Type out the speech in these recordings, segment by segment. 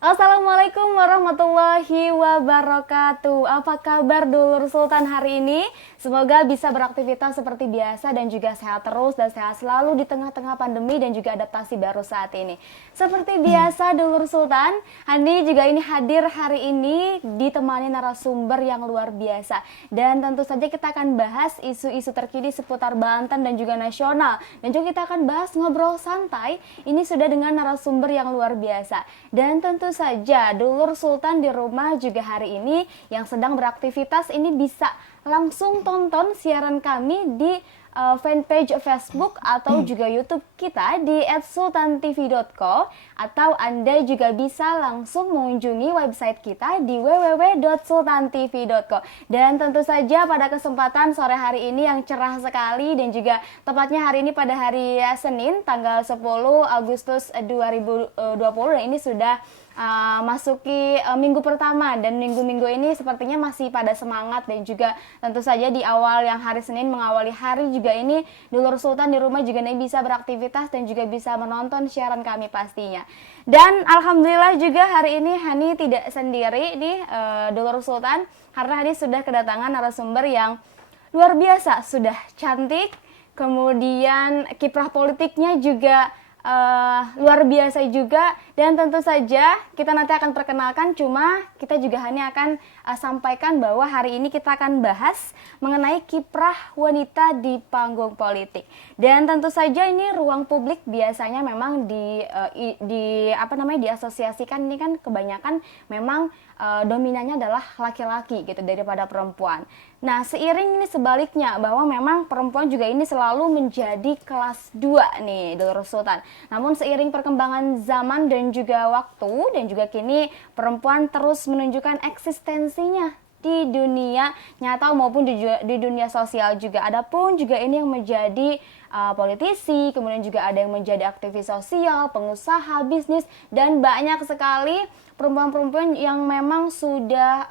Assalamualaikum warahmatullahi wabarakatuh. Apa kabar dulur Sultan hari ini? Semoga bisa beraktivitas seperti biasa dan juga sehat terus dan sehat selalu di tengah-tengah pandemi dan juga adaptasi baru saat ini. Seperti biasa dulur Sultan, Hani juga ini hadir hari ini ditemani narasumber yang luar biasa. Dan tentu saja kita akan bahas isu-isu terkini seputar Banten dan juga nasional. Dan juga kita akan bahas ngobrol santai, ini sudah dengan narasumber yang luar biasa. Dan tentu saja dulur Sultan di rumah juga hari ini yang sedang beraktivitas ini bisa langsung tonton siaran kami di fanpage Facebook atau juga YouTube kita di @sultantv.co, atau Anda juga bisa langsung mengunjungi website kita di www.sultantv.co. Dan tentu saja pada kesempatan sore hari ini yang cerah sekali dan juga tepatnya hari ini pada hari Senin tanggal 10 Agustus 2020, dan ini sudah masuki minggu pertama, dan minggu-minggu ini sepertinya masih pada semangat. Dan juga tentu saja di awal yang hari Senin mengawali hari juga ini dulur Sultan di rumah juga nih bisa beraktivitas dan juga bisa menonton siaran kami pastinya. Dan alhamdulillah juga hari ini Hani tidak sendiri nih dulur Sultan, karena Hani sudah kedatangan narasumber yang luar biasa, sudah cantik, kemudian kiprah politiknya juga luar biasa juga. Dan tentu saja kita nanti akan perkenalkan, cuma kita juga hanya akan sampaikan bahwa hari ini kita akan bahas mengenai kiprah wanita di panggung politik. Dan tentu saja ini ruang publik biasanya memang diasosiasikan ini kan kebanyakan memang dominannya adalah laki-laki gitu daripada perempuan. Nah, seiring ini sebaliknya bahwa memang perempuan juga ini selalu menjadi kelas 2 nih dulur Sultan. Namun seiring perkembangan zaman dan juga waktu, dan juga kini perempuan terus menunjukkan eksistensinya di dunia nyata maupun di dunia sosial juga. Adapun juga ini yang menjadi politisi, kemudian juga ada yang menjadi aktivis sosial, pengusaha, bisnis, dan banyak sekali perempuan-perempuan yang memang sudah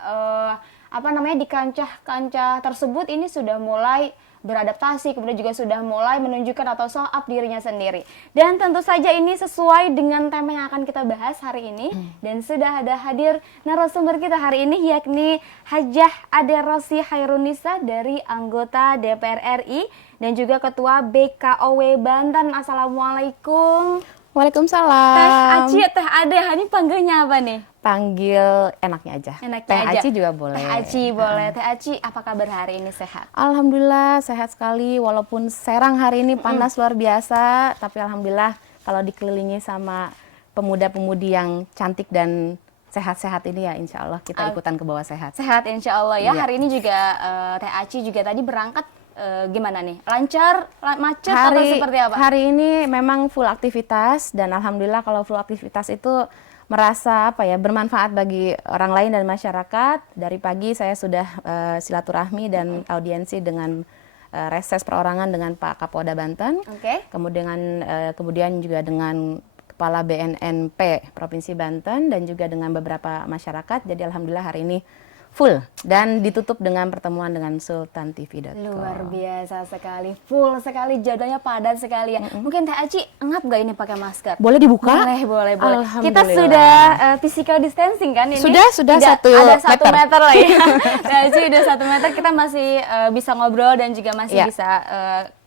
di kancah-kancah tersebut ini sudah mulai beradaptasi, kemudian juga sudah mulai menunjukkan atau show up dirinya sendiri. Dan tentu saja ini sesuai dengan tema yang akan kita bahas hari ini. Dan sudah ada hadir narasumber kita hari ini, yakni Hajah Ade Rosi Hairunisa dari anggota DPR RI dan juga Ketua BKOW Banten. Assalamualaikum. Waalaikumsalam. Teh Ade, ini panggilnya apa nih? Panggil enaknya aja. Teh aja. Aci juga boleh. Teh Aci boleh. Teh Aci, apa kabar hari ini, sehat? Alhamdulillah sehat sekali, walaupun Serang hari ini panas luar biasa, tapi alhamdulillah kalau dikelilingi sama pemuda-pemudi yang cantik dan sehat-sehat ini ya insya Allah kita ikutan ke bawah sehat. Sehat insya Allah ya. Iya. Hari ini juga Teh Aci juga tadi berangkat gimana nih? Lancar, macet atau seperti apa? Hari ini memang full aktivitas, dan alhamdulillah kalau full aktivitas itu merasa bermanfaat bagi orang lain dan masyarakat. Dari pagi saya sudah silaturahmi dan audiensi dengan reses perorangan dengan Pak Kapolda Banten. Kemudian juga dengan Kepala BNNP Provinsi Banten dan juga dengan beberapa masyarakat. Jadi alhamdulillah hari ini full dan ditutup dengan pertemuan dengan sultantv.co. Luar biasa sekali, full sekali, jadwalnya padat sekali ya. Mungkin Teh Aci ngap gak ini pakai masker? Boleh dibuka? Boleh. Kita Alhamdulillah. sudah physical distancing kan ini? Sudah ada 1 meter. meter lah ya. Teh Aci udah 1 meter, kita masih bisa ngobrol dan juga masih bisa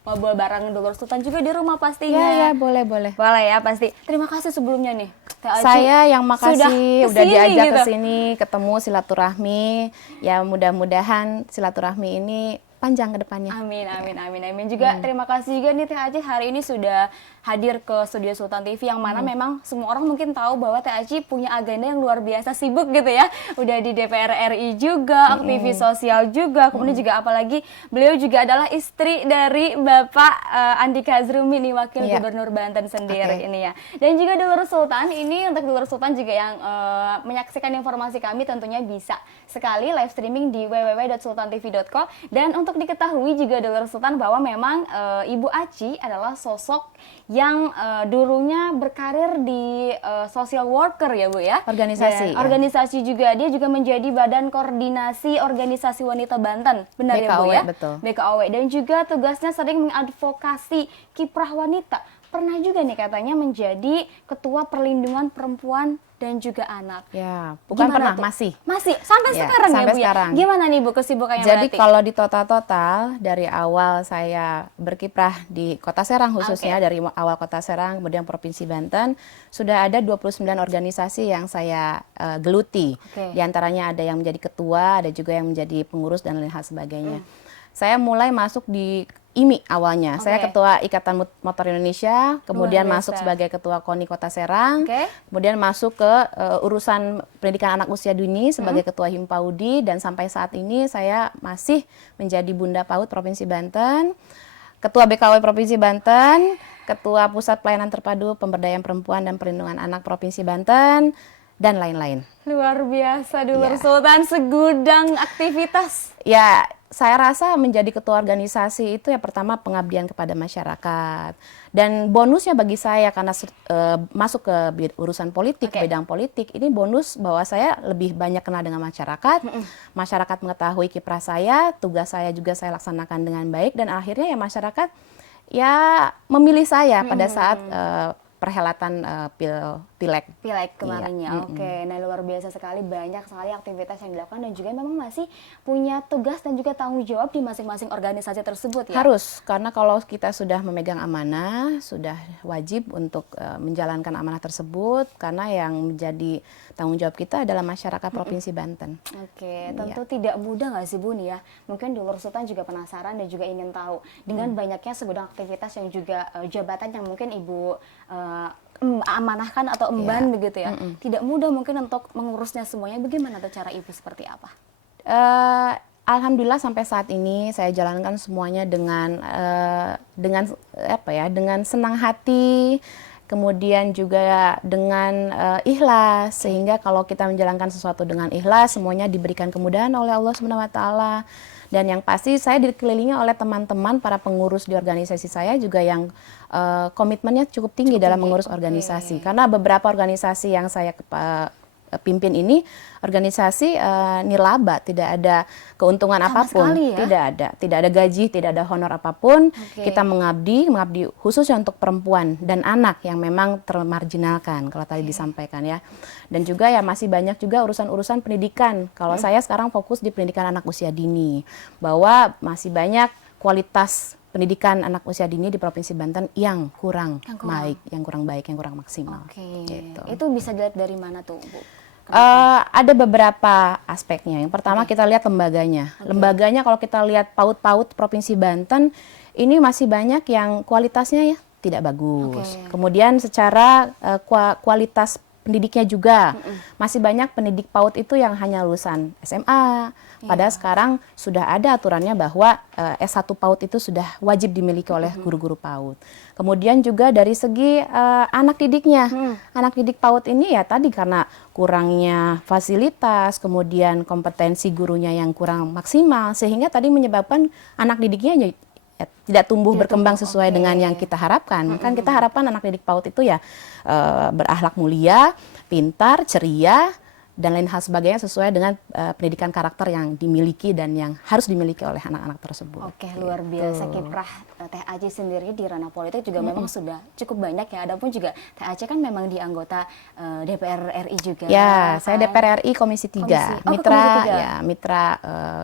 ngobrol bareng dulur Sultan juga di rumah pastinya. Ya, boleh. Boleh ya pasti. Terima kasih sebelumnya nih. Saya yang makasih udah diajak gitu. ke sini, ketemu silaturahmi. Ya mudah-mudahan silaturahmi ini panjang ke depannya. Amin. Juga terima kasih juga nih Teh Aci hari ini sudah hadir ke studio Sultan TV, yang mana memang semua orang mungkin tahu bahwa Teh Aci punya agenda yang luar biasa sibuk gitu ya. Udah di DPR RI juga, aktivis sosial juga, kemudian juga apalagi beliau juga adalah istri dari Bapak Andika Azrumi nih, Wakil Gubernur Banten sendiri ini ya. Dan juga dulur Sultan, ini untuk dulur Sultan juga yang menyaksikan informasi kami tentunya bisa sekali live streaming di www.sultantv.co. Dan untuk diketahui juga dulur Sultan bahwa memang Ibu Aci adalah sosok yang dulunya berkarir di social worker ya Bu ya. Organisasi. Organisasi juga, dia juga menjadi Badan Koordinasi Organisasi Wanita Banten, benar ya Bu ya? Betul. BKOW, dan juga tugasnya sering mengadvokasi kiprah wanita pernah juga nih katanya menjadi Ketua Perlindungan Perempuan dan juga Anak. Ya, bukan Gimana pernah, tuh? masih. Masih sampai Ya, sekarang sampai ya Bu ya. sekarang. Gimana nih Bu kesibukannya Jadi berarti? kalau di total dari awal saya berkiprah di Kota Serang khususnya, dari awal Kota Serang kemudian Provinsi Banten, sudah ada 29 organisasi yang saya geluti. Oke. Di antaranya ada yang menjadi ketua, ada juga yang menjadi pengurus dan lain hal sebagainya. Saya mulai masuk di IMI awalnya. Saya Oke. ketua Ikatan Motor Indonesia, kemudian Luar masuk biasa. sebagai ketua KONI Kota Serang, Oke. kemudian masuk ke urusan pendidikan anak usia dini sebagai ketua Himpaudi, dan sampai saat ini saya masih menjadi Bunda PAUD Provinsi Banten, ketua BKW Provinsi Banten, ketua Pusat Pelayanan Terpadu Pemberdayaan Perempuan dan Perlindungan Anak Provinsi Banten, dan lain-lain. Luar biasa Dulur Ya. Sultan, segudang aktivitas. Ya, saya rasa menjadi ketua organisasi itu ya pertama pengabdian kepada masyarakat. Dan bonusnya bagi saya karena masuk ke urusan politik, Oke. bidang politik, ini bonus bahwa saya lebih banyak kenal dengan masyarakat. Masyarakat mengetahui kiprah saya, tugas saya juga saya laksanakan dengan baik, dan akhirnya ya masyarakat ya memilih saya pada saat perhelatan pileg. Pileg kemarin Iya, ya. Oke, nah luar biasa sekali, banyak sekali aktivitas yang dilakukan dan juga memang masih punya tugas dan juga tanggung jawab di masing-masing organisasi tersebut ya. Harus, karena kalau kita sudah memegang amanah, sudah wajib untuk menjalankan amanah tersebut, karena yang menjadi tanggung jawab kita adalah masyarakat Provinsi Banten. Oke, tentu tidak mudah nggak sih Bu nih ya? Mungkin Dulur Sultan juga penasaran dan juga ingin tahu dengan banyaknya segudang aktivitas yang juga jabatan yang mungkin Ibu amanahkan atau emban begitu ya. Tidak mudah mungkin untuk mengurusnya semuanya. Bagaimana tuh cara Ibu seperti apa? Alhamdulillah sampai saat ini saya jalankan semuanya dengan dengan senang hati, kemudian juga dengan ikhlas, sehingga kalau kita menjalankan sesuatu dengan ikhlas, semuanya diberikan kemudahan oleh Allah Subhanahu wa taala. Dan yang pasti saya dikelilingi oleh teman-teman para pengurus di organisasi saya juga yang komitmennya cukup tinggi dalam mengurus organisasi. Karena beberapa organisasi yang saya pimpin ini organisasi nirlaba, tidak ada keuntungan Sama apapun, sekali ya? tidak ada gaji, tidak ada honor apapun. Oke. Kita mengabdi khususnya untuk perempuan dan anak yang memang termarginalkan kalau tadi disampaikan ya. Dan juga ya masih banyak juga urusan-urusan pendidikan. Kalau saya sekarang fokus di pendidikan anak usia dini, bahwa masih banyak kualitas pendidikan anak usia dini di Provinsi Banten yang kurang baik, yang kurang maksimal. Oke, Gitu. itu bisa dilihat dari mana tuh Bu? Ada beberapa aspeknya. Yang pertama kita lihat lembaganya. Lembaganya kalau kita lihat PAUD Provinsi Banten ini masih banyak yang kualitasnya ya tidak bagus. Kemudian secara kualitas pendidiknya juga masih banyak pendidik PAUD itu yang hanya lulusan SMA. Padahal sekarang sudah ada aturannya bahwa S1 PAUD itu sudah wajib dimiliki oleh guru-guru PAUD. Kemudian juga dari segi anak didiknya. Anak didik PAUD ini ya tadi karena kurangnya fasilitas, kemudian kompetensi gurunya yang kurang maksimal, sehingga tadi menyebabkan anak didiknya tidak tumbuh berkembang sesuai dengan yang kita harapkan. Kan kita harapkan anak didik PAUD itu ya berakhlak mulia, pintar, ceria, dan lain hal sebagainya sesuai dengan pendidikan karakter yang dimiliki dan yang harus dimiliki oleh anak-anak tersebut. Oke, luar biasa kiprah Teh Aci sendiri di ranah politik juga memang sudah cukup banyak ya. Adapun juga Teh Aci kan memang di anggota DPR RI juga. Ya, saya kan? DPR RI Komisi 3, Komisi mitra 3. ya, mitra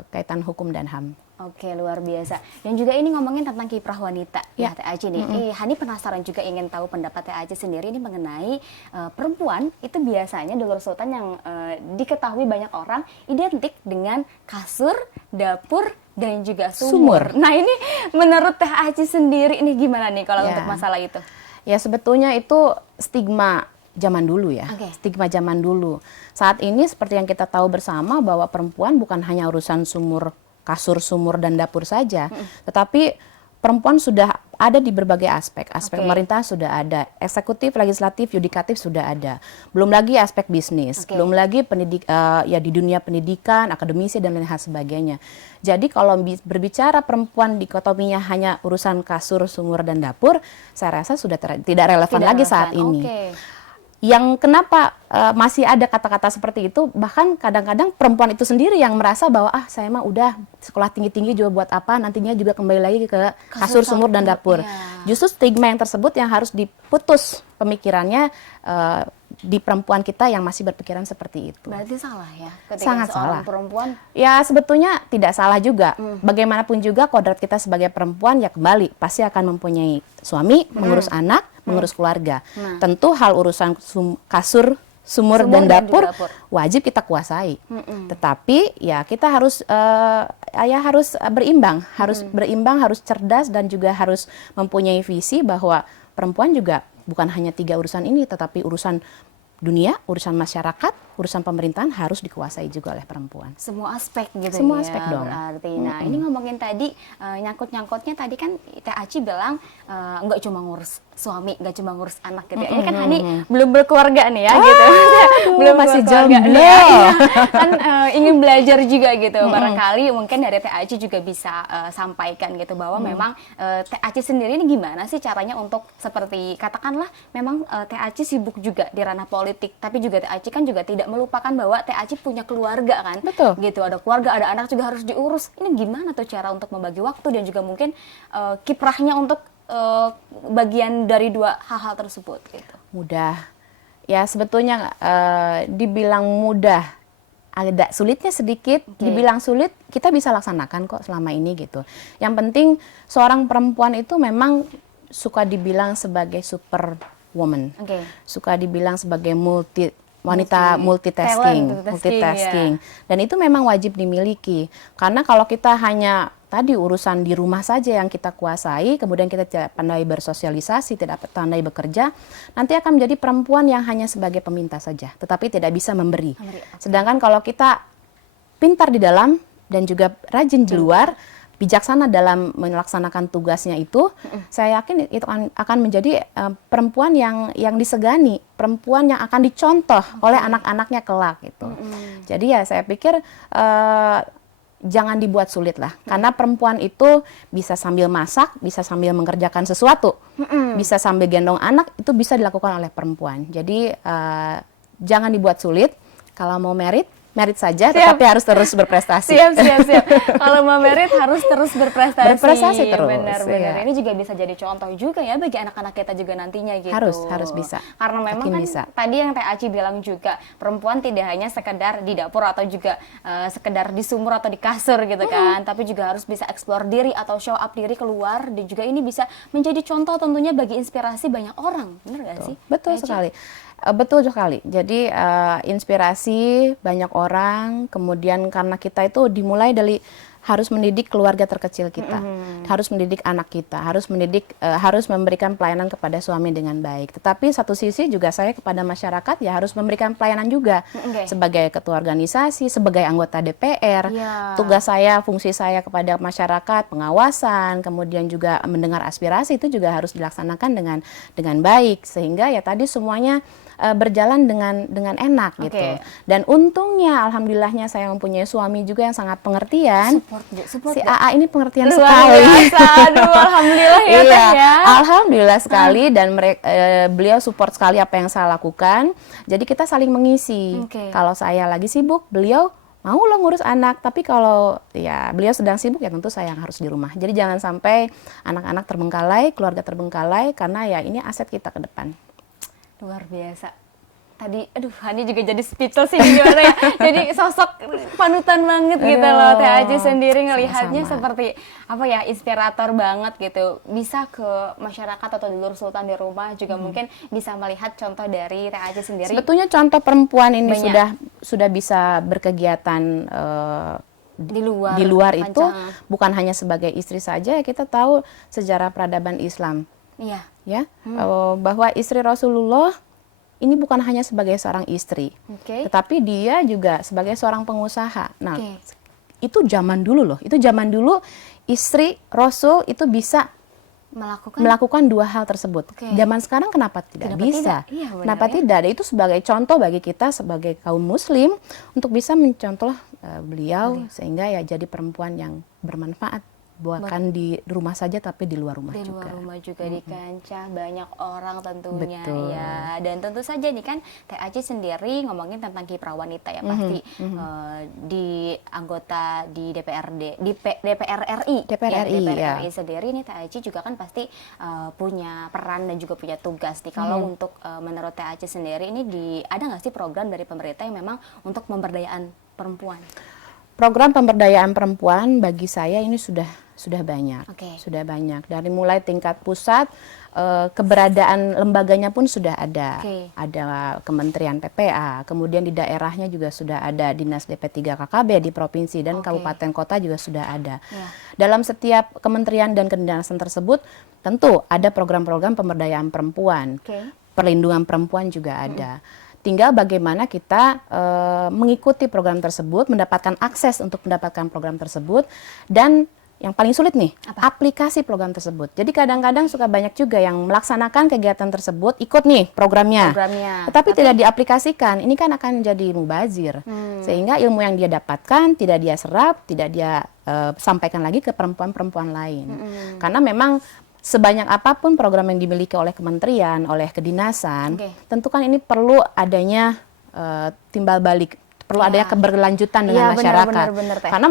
kaitan hukum dan HAM. Oke, luar biasa. Dan juga ini ngomongin tentang kiprah wanita ya Teh Aci nih. Hani penasaran juga ingin tahu pendapat Teh Aci sendiri ini mengenai perempuan itu biasanya Dulur Sultan yang diketahui banyak orang identik dengan kasur, dapur, dan juga sumur. Nah ini menurut Teh Aci sendiri ini gimana nih kalau untuk masalah itu? Ya sebetulnya itu stigma zaman dulu ya, stigma zaman dulu. Saat ini seperti yang kita tahu bersama bahwa perempuan bukan hanya urusan kasur, sumur, dan dapur saja, tetapi perempuan sudah ada di berbagai aspek. Aspek pemerintah sudah ada, eksekutif, legislatif, yudikatif sudah ada. Belum lagi aspek bisnis, belum lagi ya di dunia pendidikan, akademisi, dan lain hal sebagainya. Jadi kalau berbicara perempuan dikotominya hanya urusan kasur, sumur, dan dapur, saya rasa sudah tidak relevan lagi saat ini. yang kenapa masih ada kata-kata seperti itu, bahkan kadang-kadang perempuan itu sendiri yang merasa bahwa saya mah udah sekolah tinggi-tinggi juga buat apa, nantinya juga kembali lagi ke kasur, sumur, dan dapur. Iya. Justru stigma yang tersebut yang harus diputus pemikirannya di perempuan kita yang masih berpikiran seperti itu. Berarti salah ya ketika Sangat seorang salah. perempuan. Ya sebetulnya tidak salah juga. Bagaimanapun juga kodrat kita sebagai perempuan ya kembali pasti akan mempunyai suami, mengurus anak, mengurus keluarga. Tentu hal urusan kasur, sumur dan dan dapur juga dapur. wajib kita kuasai. Tetapi ya kita harus harus berimbang, harus cerdas dan juga harus mempunyai visi bahwa perempuan juga bukan hanya 3 urusan ini, tetapi urusan dunia, urusan masyarakat, urusan pemerintahan harus dikuasai juga oleh perempuan. Semua aspek gitu Semua ya, aspek dong. berarti. Nah, ini ngomongin tadi nyangkut-nyangkutnya tadi kan Teh Aci bilang nggak cuma ngurus suami, nggak cuma ngurus anak gitu ya. Ini kan Hani belum berkeluarga nih ya gitu. Belum masih berkeluarga nih jomblo. ya. Kan ingin belajar juga gitu. Barangkali mungkin dari Teh Aci juga bisa sampaikan gitu bahwa memang Teh Aci sendiri ini gimana sih caranya untuk seperti katakanlah memang Teh Aci sibuk juga di ranah politik, tapi juga Teh Aci kan juga tidak melupakan bahwa Teh Aci punya keluarga kan. Betul. Gitu, ada keluarga, ada anak juga harus diurus. Ini gimana tuh cara untuk membagi waktu dan juga mungkin kiprahnya untuk bagian dari 2 hal-hal tersebut gitu. Mudah. Ya sebetulnya dibilang mudah, ada sulitnya sedikit, dibilang sulit kita bisa laksanakan kok selama ini gitu. Yang penting seorang perempuan itu memang suka dibilang sebagai super woman. Suka dibilang sebagai wanita multitasking. Dan itu memang wajib dimiliki. Karena kalau kita hanya tadi urusan di rumah saja yang kita kuasai, kemudian kita tidak pandai bersosialisasi, tidak pandai bekerja, nanti akan menjadi perempuan yang hanya sebagai peminta saja, tetapi tidak bisa memberi. Sedangkan kalau kita pintar di dalam dan juga rajin di luar, bijaksana dalam melaksanakan tugasnya itu, saya yakin itu akan menjadi perempuan yang disegani, perempuan yang akan dicontoh oleh anak-anaknya kelak gitu. Jadi ya saya pikir jangan dibuat sulit lah, karena perempuan itu bisa sambil masak, bisa sambil mengerjakan sesuatu, bisa sambil gendong anak, itu bisa dilakukan oleh perempuan. Jadi jangan dibuat sulit. Kalau mau merit saja, tetapi harus terus berprestasi. Siap. Kalau mau merit harus terus berprestasi. Berprestasi terus. Benar. Iya. Ini juga bisa jadi contoh juga ya bagi anak-anak kita juga nantinya gitu. Harus bisa. Karena memang Makin kan bisa. tadi yang Teh Aci bilang juga, perempuan tidak hanya sekedar di dapur atau juga sekedar di sumur atau di kasur gitu kan, tapi juga harus bisa explore diri atau show up diri keluar, dan juga ini bisa menjadi contoh tentunya bagi inspirasi banyak orang. Benar gak sih? Betul sekali. Betul sekali. Jadi inspirasi banyak orang, kemudian karena kita itu dimulai dari harus mendidik keluarga terkecil kita, harus mendidik anak kita, harus memberikan pelayanan kepada suami dengan baik. Tetapi satu sisi juga saya kepada masyarakat ya harus memberikan pelayanan juga sebagai ketua organisasi, sebagai anggota DPR. Tugas saya, fungsi saya kepada masyarakat, pengawasan, kemudian juga mendengar aspirasi itu juga harus dilaksanakan dengan baik, sehingga ya tadi semuanya berjalan dengan enak gitu. Dan untungnya alhamdulillahnya saya mempunyai suami juga yang sangat pengertian. Si AA ini pengertian sekali. Aduh, alhamdulillah ya Teh ya. Alhamdulillah sekali, dan beliau support sekali apa yang saya lakukan. Jadi kita saling mengisi. Kalau saya lagi sibuk, beliau mau lo ngurus anak, tapi kalau ya beliau sedang sibuk ya tentu saya yang harus di rumah. Jadi jangan sampai anak-anak terbengkalai, keluarga terbengkalai, karena ya ini aset kita ke depan. Luar biasa. Tadi, aduh, Hani juga jadi speechless sih gimana ya. Jadi sosok panutan banget gitu loh. Teh Aci sendiri ngelihatnya seperti apa ya, inspirator banget gitu. Bisa ke masyarakat atau dulur sultan di rumah juga mungkin bisa melihat contoh dari Teh Aci sendiri. Sebetulnya contoh perempuan ini sudah bisa berkegiatan di luar itu bukan hanya sebagai istri saja. Kita tahu sejarah peradaban Islam. Bahwa istri Rasulullah ini bukan hanya sebagai seorang istri, tetapi dia juga sebagai seorang pengusaha. Nah, itu zaman dulu loh. Itu zaman dulu istri Rasul itu bisa melakukan 2 hal tersebut. Zaman sekarang kenapa tidak bisa? Kenapa tidak? Itu sebagai contoh bagi kita sebagai kaum muslim untuk bisa mencontoh beliau sehingga ya jadi perempuan yang bermanfaat bukan di rumah saja tapi di luar rumah di juga. luar rumah juga, di kancah banyak orang tentunya. Betul. Ya, dan tentu saja nih kan Teh Aci sendiri ngomongin tentang kiprah wanita ya, pasti di anggota di DPRD di DPR RI DPR RI, DPR ya. RI sendiri nih Teh Aci juga kan pasti punya peran dan juga punya tugas nih. Kalau untuk menurut Teh Aci sendiri ini ada nggak sih program dari pemerintah yang memang untuk pemberdayaan perempuan? Program pemberdayaan perempuan bagi saya ini sudah banyak, Oke. sudah banyak. Dari mulai tingkat pusat, keberadaan lembaganya pun sudah ada. Oke. Ada Kementerian PPA, kemudian di daerahnya juga sudah ada Dinas DP3 KKB di provinsi dan Oke. kabupaten kota juga sudah ada. Ya. Dalam setiap kementerian dan kedinasan tersebut, tentu ada program-program pemberdayaan perempuan. Oke. Perlindungan perempuan juga ada. Tinggal bagaimana kita mengikuti program tersebut, mendapatkan akses untuk mendapatkan program tersebut, dan yang paling sulit nih, aplikasi program tersebut. Jadi kadang-kadang suka banyak juga yang melaksanakan kegiatan tersebut, ikut nih programnya, tetapi tidak diaplikasikan. Ini kan akan jadi mubazir, sehingga ilmu yang dia dapatkan tidak dia serap, tidak dia sampaikan lagi ke perempuan-perempuan lain. Karena memang sebanyak apapun program yang dimiliki oleh kementerian, oleh kedinasan, tentu kan ini perlu adanya timbal balik, perlu adanya keberlanjutan dengan masyarakat. Benar, karena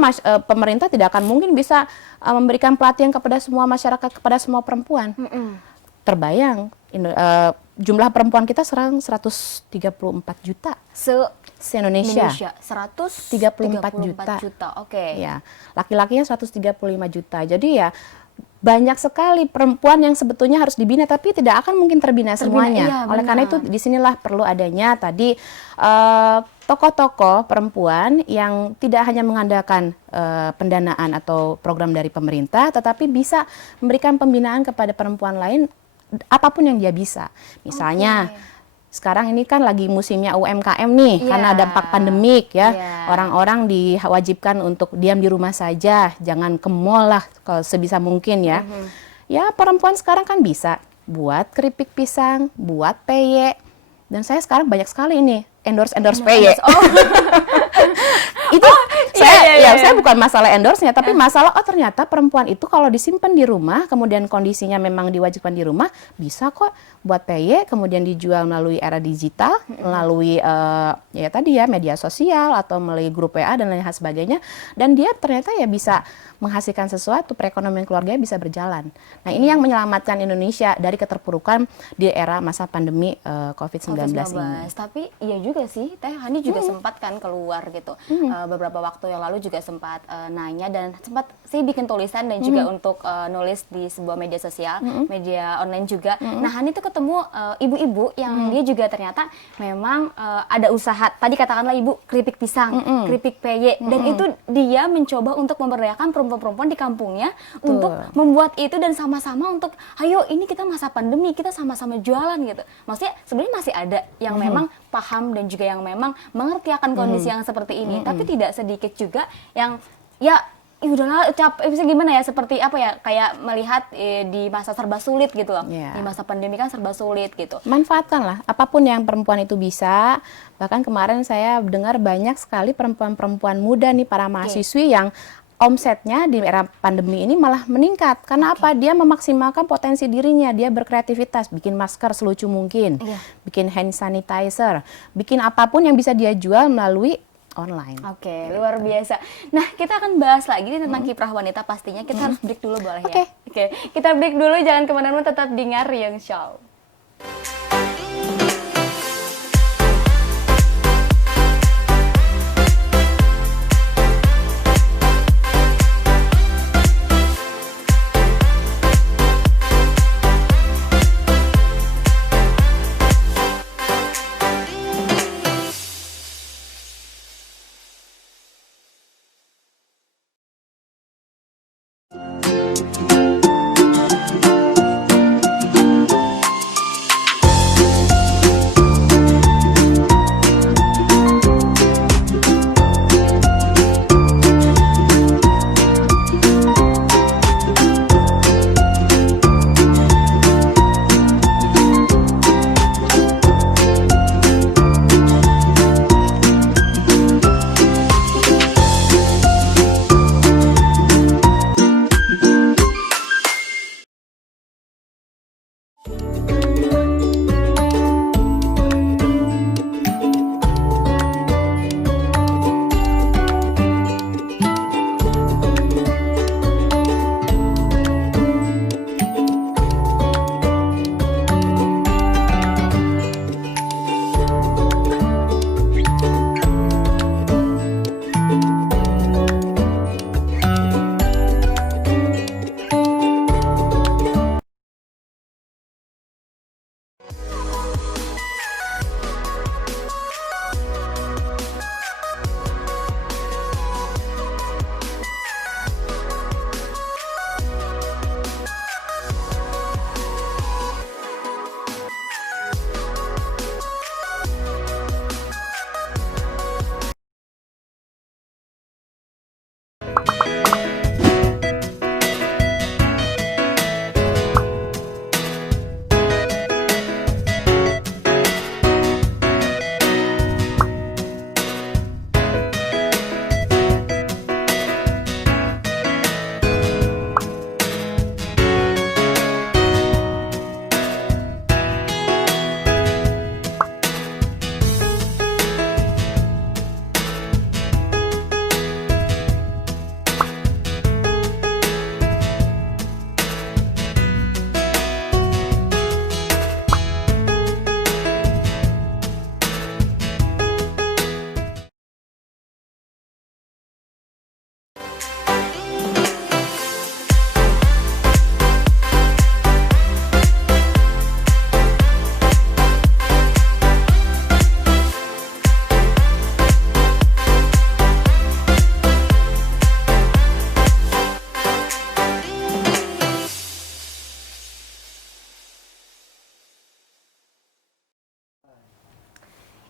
pemerintah tidak akan mungkin bisa memberikan pelatihan kepada semua masyarakat, kepada semua perempuan. Terbayang, jumlah perempuan kita sekarang 134 juta. Se-Indonesia. 134 juta. Oke. Ya, laki-lakinya 135 juta. Jadi ya banyak sekali perempuan yang sebetulnya harus dibina tapi tidak akan mungkin terbina semuanya. Iya, oleh karena itu disinilah perlu adanya tadi tokoh-tokoh perempuan yang tidak hanya mengandalkan pendanaan atau program dari pemerintah, tetapi bisa memberikan pembinaan kepada perempuan lain apapun yang dia bisa. Misalnya sekarang ini kan lagi musimnya UMKM nih, karena dampak pandemik ya. Orang-orang diwajibkan untuk diam di rumah saja, jangan ke mall lah kalau sebisa mungkin ya. Ya perempuan sekarang kan bisa buat keripik pisang, buat peye. Dan saya sekarang banyak sekali ini endorse peye. Itu saya bukan masalah endorse-nya, tapi masalah ternyata perempuan itu kalau disimpan di rumah, kemudian kondisinya memang diwajibkan di rumah, bisa kok buat peye, kemudian dijual melalui era digital, melalui ya tadi ya media sosial atau melalui grup WA dan lain sebagainya, dan dia ternyata ya bisa menghasilkan sesuatu, perekonomian keluarganya bisa berjalan. Nah ini yang menyelamatkan Indonesia dari keterpurukan di era masa pandemi COVID-19 ini. Tapi iya juga sih, Teh Hani juga sempat kan keluar gitu. Beberapa waktu yang lalu juga sempat nanya dan sempat sih bikin tulisan dan juga untuk nulis di sebuah media sosial, media online juga. Nah Hani tuh ketemu ibu-ibu yang dia juga ternyata memang ada usaha, tadi katakanlah ibu keripik pisang, keripik peye, dan itu dia mencoba untuk memberdayakan perempuan-perempuan di kampungnya untuk membuat itu dan sama-sama untuk ayo ini kita masa pandemi, kita sama-sama jualan gitu. Maksudnya sebenarnya masih ada yang memang paham dan juga yang memang mengerti akan kondisi yang seperti ini, tapi tidak sedikit juga yang ya udahlah capek, bisa gimana ya, seperti apa ya, kayak melihat di masa serba sulit gitu loh. Di masa pandemi kan serba sulit gitu. Manfaatkanlah apapun yang perempuan itu bisa. Bahkan kemarin saya dengar banyak sekali perempuan-perempuan muda nih, para mahasiswi yang omsetnya di era pandemi ini malah meningkat. Karena apa? Dia memaksimalkan potensi dirinya, dia berkreativitas, bikin masker selucu mungkin, bikin hand sanitizer, bikin apapun yang bisa dia jual melalui online. Oke, luar biasa. Nah, kita akan bahas lagi nih tentang kiprah wanita pastinya. Kita harus break dulu boleh ya? Oke, kita break dulu, jangan kemana-mana, tetap dengar Riang Show.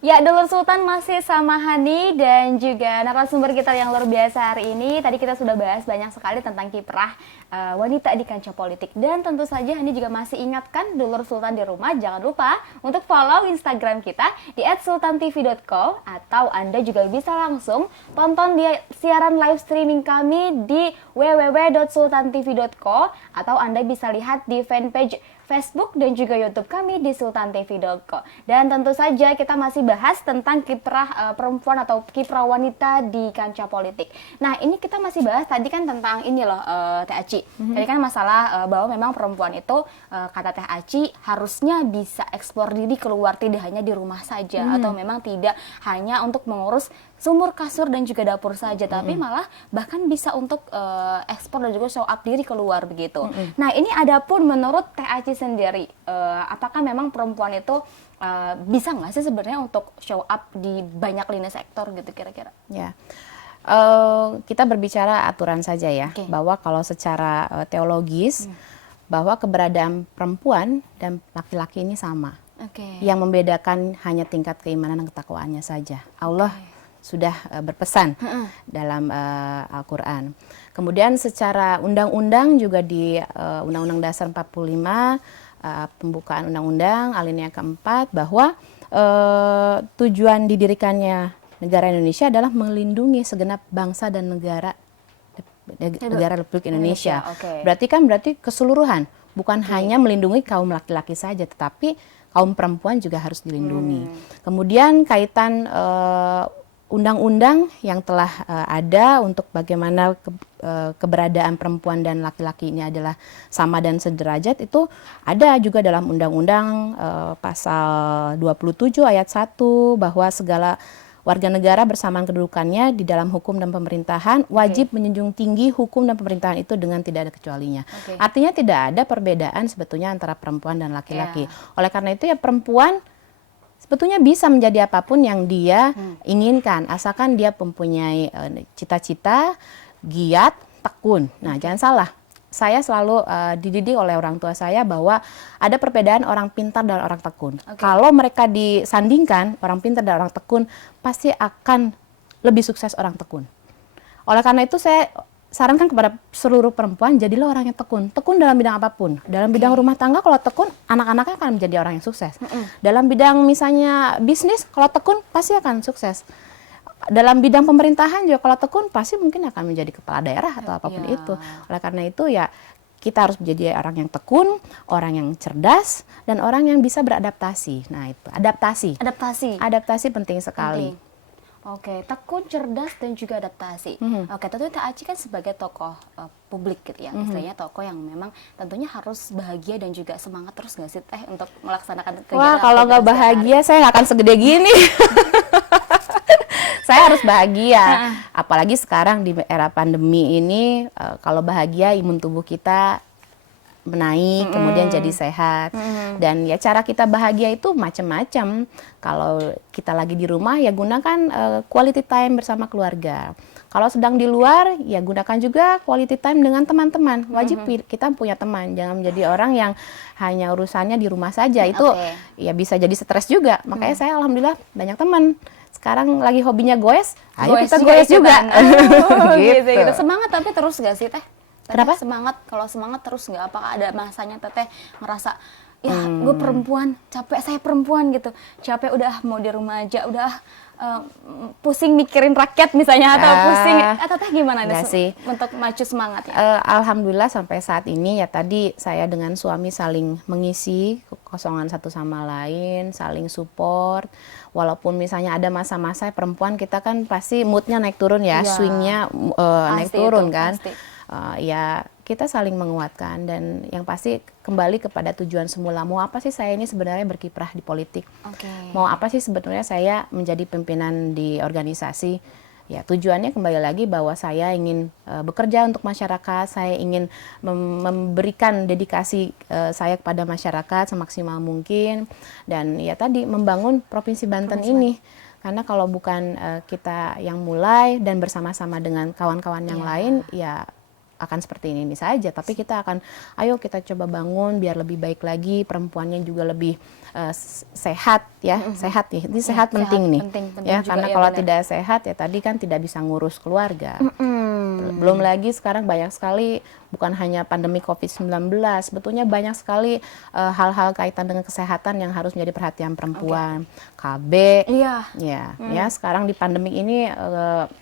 Ya, Dulur Sultan masih sama Hani dan juga narasumber kita yang luar biasa hari ini. Tadi kita sudah bahas banyak sekali tentang kiprah wanita di kancah politik. Dan tentu saja Hani juga masih ingatkan Dulur Sultan di rumah, jangan lupa untuk follow Instagram kita di @sultantv.co, atau Anda juga bisa langsung tonton di siaran live streaming kami di www.sultantv.co, atau Anda bisa lihat di fanpage Facebook dan juga YouTube kami di sultantv.co. Dan tentu saja kita masih bahas tentang kiprah perempuan atau kiprah wanita di kancah politik. Nah, ini kita masih bahas tadi kan tentang ini loh, Teh Aci. Tadi kan masalah bahwa memang perempuan itu, kata Teh Aci, harusnya bisa eksplor diri keluar, tidak hanya di rumah saja, atau memang tidak hanya untuk mengurus sumur, kasur, dan juga dapur saja, tapi malah bahkan bisa untuk ekspor dan juga show up diri keluar begitu. Nah, ini adapun menurut Teh Aci sendiri, apakah memang perempuan itu bisa nggak sih sebenarnya untuk show up di banyak lini sektor gitu kira-kira? Ya, kita berbicara aturan saja ya, bahwa kalau secara teologis, bahwa keberadaan perempuan dan laki-laki ini sama. Yang membedakan hanya tingkat keimanan dan ketakwaannya saja. Allah sudah berpesan dalam Al-Quran. Kemudian secara undang-undang juga di Undang-Undang Dasar 45, pembukaan undang-undang alinea keempat, bahwa tujuan didirikannya negara Indonesia adalah melindungi segenap bangsa dan negara Republik Indonesia. Berarti keseluruhan, bukan hanya melindungi kaum laki-laki saja, tetapi kaum perempuan juga harus dilindungi. Kemudian kaitan undang-undang yang telah ada untuk bagaimana keberadaan perempuan dan laki-laki ini adalah sama dan sederajat, itu ada juga dalam undang-undang pasal 27 ayat 1, bahwa segala warga negara bersamaan kedudukannya di dalam hukum dan pemerintahan wajib menjunjung tinggi hukum dan pemerintahan itu dengan tidak ada kecualinya. Artinya tidak ada perbedaan sebetulnya antara perempuan dan laki-laki. Oleh karena itu ya, perempuan sebetulnya bisa menjadi apapun yang dia inginkan, asalkan dia mempunyai cita-cita, giat, tekun. Nah, jangan salah. Saya selalu dididik oleh orang tua saya bahwa ada perbedaan orang pintar dan orang tekun. Kalau mereka disandingkan, orang pintar dan orang tekun pasti akan lebih sukses orang tekun. Oleh karena itu saya sarankan kepada seluruh perempuan, jadilah orang yang tekun. Tekun dalam bidang apapun. Dalam bidang rumah tangga, kalau tekun, anak-anaknya akan menjadi orang yang sukses. Dalam bidang misalnya bisnis, kalau tekun pasti akan sukses. Dalam bidang pemerintahan juga kalau tekun pasti mungkin akan menjadi kepala daerah atau apapun itu. Oleh karena itu ya, kita harus menjadi orang yang tekun, orang yang cerdas, dan orang yang bisa beradaptasi. Nah, itu adaptasi penting sekali. Tekun, cerdas, dan juga adaptasi. Tentunya Teh Aci kan sebagai tokoh publik gitu ya, istilahnya tokoh yang memang tentunya harus bahagia dan juga semangat terus nggak sih Teh untuk melaksanakan kegiatan. Wah, kalau nggak bahagia saya nggak akan segede gini. Saya harus bahagia, apalagi sekarang di era pandemi ini, kalau bahagia imun tubuh kita menaik, kemudian jadi sehat. Dan ya cara kita bahagia itu macam-macam. Kalau kita lagi di rumah ya gunakan quality time bersama keluarga. Kalau sedang di luar ya gunakan juga quality time dengan teman-teman. Wajib kita punya teman, jangan menjadi orang yang hanya urusannya di rumah saja. Itu ya bisa jadi stres juga. Makanya saya alhamdulillah banyak teman. Sekarang lagi hobinya goes, ayo kita goes juga. Gitu. Semangat tapi terus gak sih Teh? Kenapa? Kalau semangat terus nggak? Apakah ada masanya Teteh ngerasa, ya gue perempuan, capek saya perempuan gitu, capek udah mau di rumah aja, udah pusing mikirin rakyat misalnya, atau pusing, Teteh gimana sih untuk maju semangat ya? Alhamdulillah sampai saat ini ya, tadi saya dengan suami saling mengisi kekosongan satu sama lain, saling support. Walaupun misalnya ada masa-masa perempuan kita kan pasti moodnya naik turun ya, swingnya naik turun kan. Ya kita saling menguatkan, dan yang pasti kembali kepada tujuan semula. Mau apa sih saya ini sebenarnya berkiprah di politik? Mau apa sih sebetulnya saya menjadi pimpinan di organisasi? Ya tujuannya kembali lagi bahwa saya ingin bekerja untuk masyarakat, saya ingin memberikan dedikasi saya kepada masyarakat semaksimal mungkin, dan ya tadi membangun Provinsi Banten ini. Karena kalau bukan kita yang mulai dan bersama-sama dengan kawan-kawan yang lain, ya akan seperti ini saja, tapi kita akan ayo kita coba bangun biar lebih baik lagi, perempuannya juga lebih sehat ya, sehat nih, ini sehat penting nih, penting ya juga, karena ya, kalau benar. tidak sehat ya tadi kan tidak bisa ngurus keluarga. Belum lagi sekarang banyak sekali, bukan hanya pandemi COVID-19, sebetulnya banyak sekali hal-hal kaitan dengan kesehatan yang harus menjadi perhatian perempuan. KB, Iya. ya sekarang di pandemi ini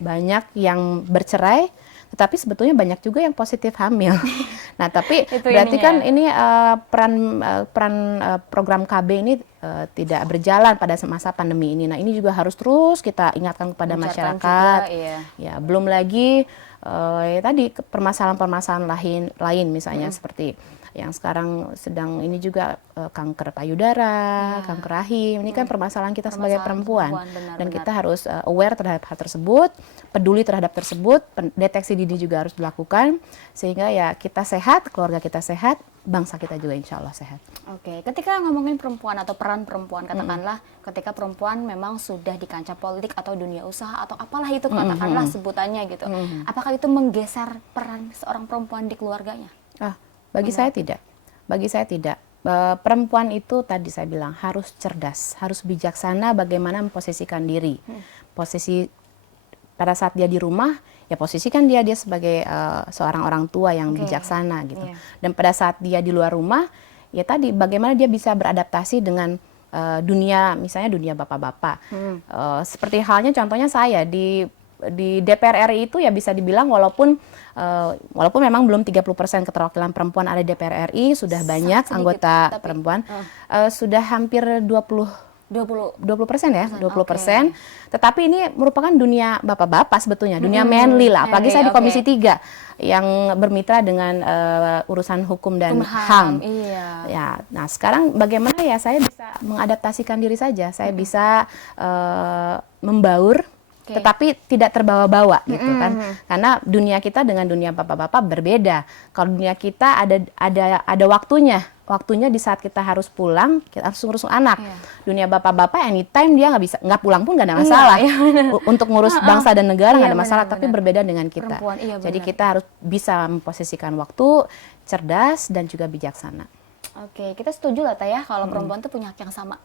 banyak yang bercerai, tetapi sebetulnya banyak juga yang positif hamil. Nah, tapi Itu berarti ininya kan ya. ini peran program KB ini tidak berjalan pada masa pandemi ini. Nah, ini juga harus terus kita ingatkan kepada Mencatat masyarakat. juga, iya. Ya, belum lagi ya tadi permasalahan-permasalahan lain misalnya seperti yang sekarang sedang ini juga kanker payudara, kanker rahim. Ini kan permasalahan kita sebagai Permasalahan perempuan, benar, dan benar. kita harus aware terhadap hal tersebut, peduli terhadap tersebut, deteksi dini juga harus dilakukan sehingga ya kita sehat, keluarga kita sehat, bangsa kita juga insya Allah sehat. Oke, ketika ngomongin perempuan atau peran perempuan, katakanlah ketika perempuan memang sudah di kancah politik atau dunia usaha atau apalah itu katakanlah sebutannya gitu, apakah itu menggeser peran seorang perempuan di keluarganya? Bagi saya tidak. Bagi saya tidak. Perempuan itu tadi saya bilang harus cerdas, harus bijaksana bagaimana memposisikan diri. Posisi pada saat dia di rumah, ya posisikan dia sebagai seorang orang tua yang bijaksana gitu. Iya. Dan pada saat dia di luar rumah, ya tadi bagaimana dia bisa beradaptasi dengan dunia, misalnya dunia bapak-bapak. Seperti halnya contohnya saya di DPR RI itu ya bisa dibilang walaupun memang belum 30% keterwakilan perempuan ada di DPR RI, sudah banyak sedikit, anggota tapi, perempuan, sudah hampir 20% ya, 20%. Tetapi ini merupakan dunia bapak-bapak sebetulnya, dunia manly lah, apalagi saya di Komisi 3 yang bermitra dengan urusan hukum dan HAM. Iya. Ya, nah sekarang bagaimana ya saya bisa mengadaptasikan diri saja, saya bisa membaur tetapi tidak terbawa-bawa gitu kan, karena dunia kita dengan dunia bapak-bapak berbeda. Kalau dunia kita ada waktunya di saat kita harus pulang, kita harus ngurus anak. Dunia bapak-bapak anytime dia nggak pulang pun nggak ada masalah. Untuk ngurus bangsa dan negara nggak ada masalah, tapi berbeda dengan kita. Perempuan, iya, Jadi benar. kita harus bisa memposisikan waktu, cerdas dan juga bijaksana. Oke, kita setuju lah Teh ya kalau perempuan tuh punya hak yang sama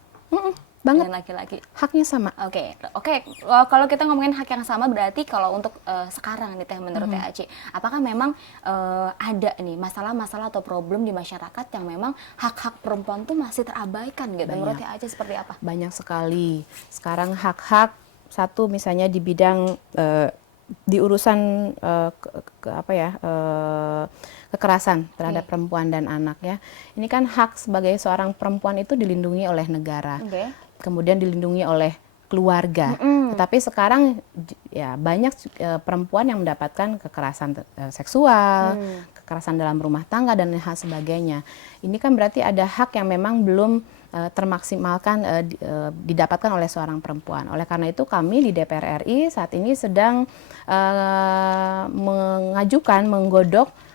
Banget, dengan laki-laki. haknya sama. Oke. Kalau kita ngomongin hak yang sama berarti kalau untuk sekarang nih Teh, menurut Teh Aci, apakah memang ada nih masalah-masalah atau problem di masyarakat yang memang hak-hak perempuan tuh masih terabaikan gitu? Menurut Teh Aci seperti apa? Banyak sekali. Sekarang hak-hak satu misalnya di bidang di urusan kekerasan terhadap perempuan dan anak ya. Ini kan hak sebagai seorang perempuan itu dilindungi oleh negara. Kemudian dilindungi oleh keluarga. Tetapi sekarang ya banyak perempuan yang mendapatkan kekerasan seksual, kekerasan dalam rumah tangga dan hal sebagainya. Ini kan berarti ada hak yang memang belum termaksimalkan didapatkan oleh seorang perempuan. Oleh karena itu kami di DPR RI saat ini sedang menggodok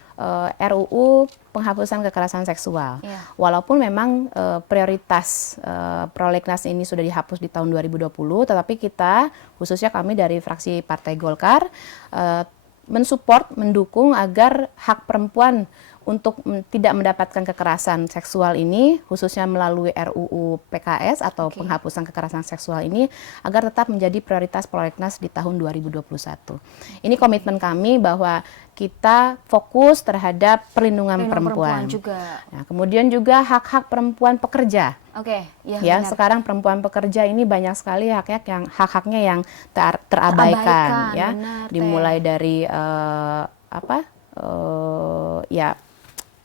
RUU penghapusan kekerasan seksual. Walaupun memang prioritas prolegnas ini sudah dihapus di tahun 2020, tetapi kita, khususnya kami dari fraksi Partai Golkar, mensupport, mendukung agar hak perempuan untuk tidak mendapatkan kekerasan seksual ini, khususnya melalui RUU PKS atau penghapusan kekerasan seksual ini, agar tetap menjadi prioritas prolegnas di tahun 2021. Ini komitmen kami bahwa kita fokus terhadap perlindungan perempuan juga. Nah, kemudian juga hak-hak perempuan pekerja. Ya, sekarang perempuan pekerja ini banyak sekali hak-haknya yang terabaikan ya. Benar, dimulai dari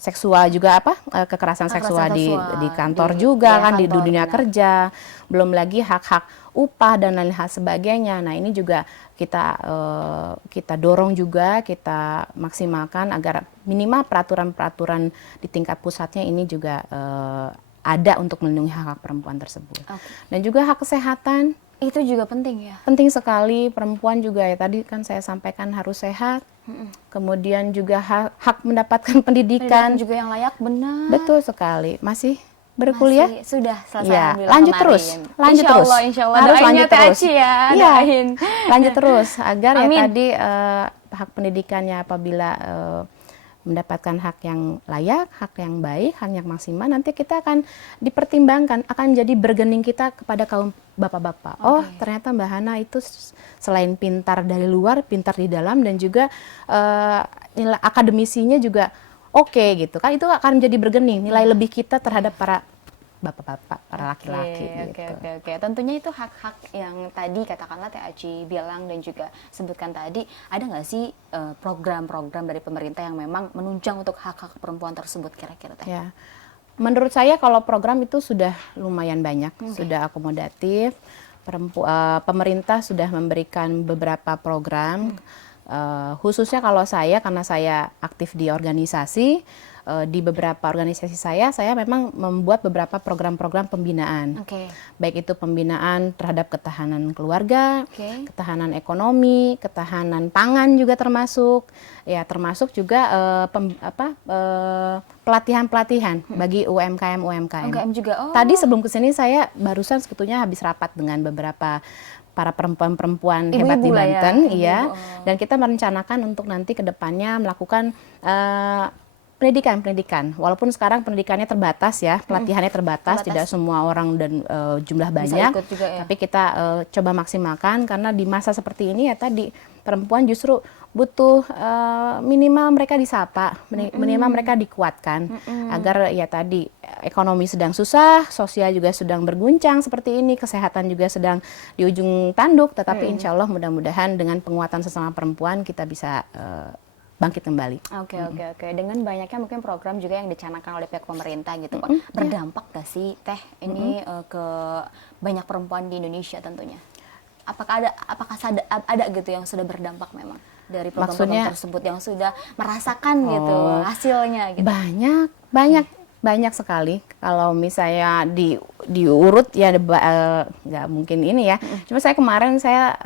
seksual juga kekerasan seksual di kantor juga kan, di dunia kerja, belum lagi hak-hak upah dan lain hal sebagainya. Nah, ini juga kita dorong juga, kita maksimalkan agar minimal peraturan-peraturan di tingkat pusatnya ini juga ada untuk melindungi hak-hak perempuan tersebut. Dan juga hak kesehatan. Itu juga penting ya? Penting sekali, perempuan juga ya tadi kan saya sampaikan harus sehat, kemudian juga hak mendapatkan pendidikan juga yang layak, benar. Betul sekali. Masih berkuliah? Sudah selesai. Ya, lanjut terus. Insya Allah. Harus lanjut terus. Doain. Lanjut terus agar Amin. ya tadi hak pendidikannya apabila mendapatkan hak yang layak, hak yang baik, hak yang maksimal, nanti kita akan dipertimbangkan, akan jadi bergening kita kepada kaum bapak-bapak. Oh, ternyata Mbak Hana itu selain pintar dari luar, pintar di dalam, dan juga nilai akademisinya juga oke gitu kan. Itu akan menjadi bergening nilai lebih kita terhadap para bapak-bapak, para laki-laki gitu. Oke. Tentunya itu hak-hak yang tadi katakanlah Teh Aci bilang dan juga sebutkan tadi, ada nggak sih program-program dari pemerintah yang memang menunjang untuk hak-hak perempuan tersebut kira-kira Teh? Ya, menurut saya kalau program itu sudah lumayan banyak, sudah akomodatif. Pemerintah sudah memberikan beberapa program, khususnya kalau saya, karena saya aktif di organisasi. Di beberapa organisasi saya memang membuat beberapa program-program pembinaan. Baik itu pembinaan terhadap ketahanan keluarga, ketahanan ekonomi, ketahanan pangan juga termasuk. Ya, termasuk juga pelatihan-pelatihan bagi UMKM. UMKM juga. Tadi sebelum kesini saya barusan sebetulnya habis rapat dengan beberapa para perempuan-perempuan hebat di Banten, ya. Dan kita merencanakan untuk nanti ke depannya melakukan pendidikan. Walaupun sekarang pendidikannya terbatas ya, pelatihannya terbatas, tidak semua orang dan jumlah banyak. Juga, ya. Tapi kita coba maksimalkan, karena di masa seperti ini ya tadi perempuan justru butuh minimal mereka disapa, minimal mereka dikuatkan agar ya tadi ekonomi sedang susah, sosial juga sedang berguncang seperti ini, kesehatan juga sedang di ujung tanduk, tetapi insya Allah mudah-mudahan dengan penguatan sesama perempuan kita bisa bangkit kembali. Oke. Dengan banyaknya mungkin program juga yang dicanangkan oleh pihak pemerintah gitu Pak. Berdampak gak sih Teh ini ke banyak perempuan di Indonesia tentunya? Apakah ada gitu yang sudah berdampak memang dari program-program tersebut yang sudah merasakan gitu hasilnya gitu? Banyak sekali. Kalau misalnya diurut ya nggak mungkin ini ya. Cuma saya kemarin saya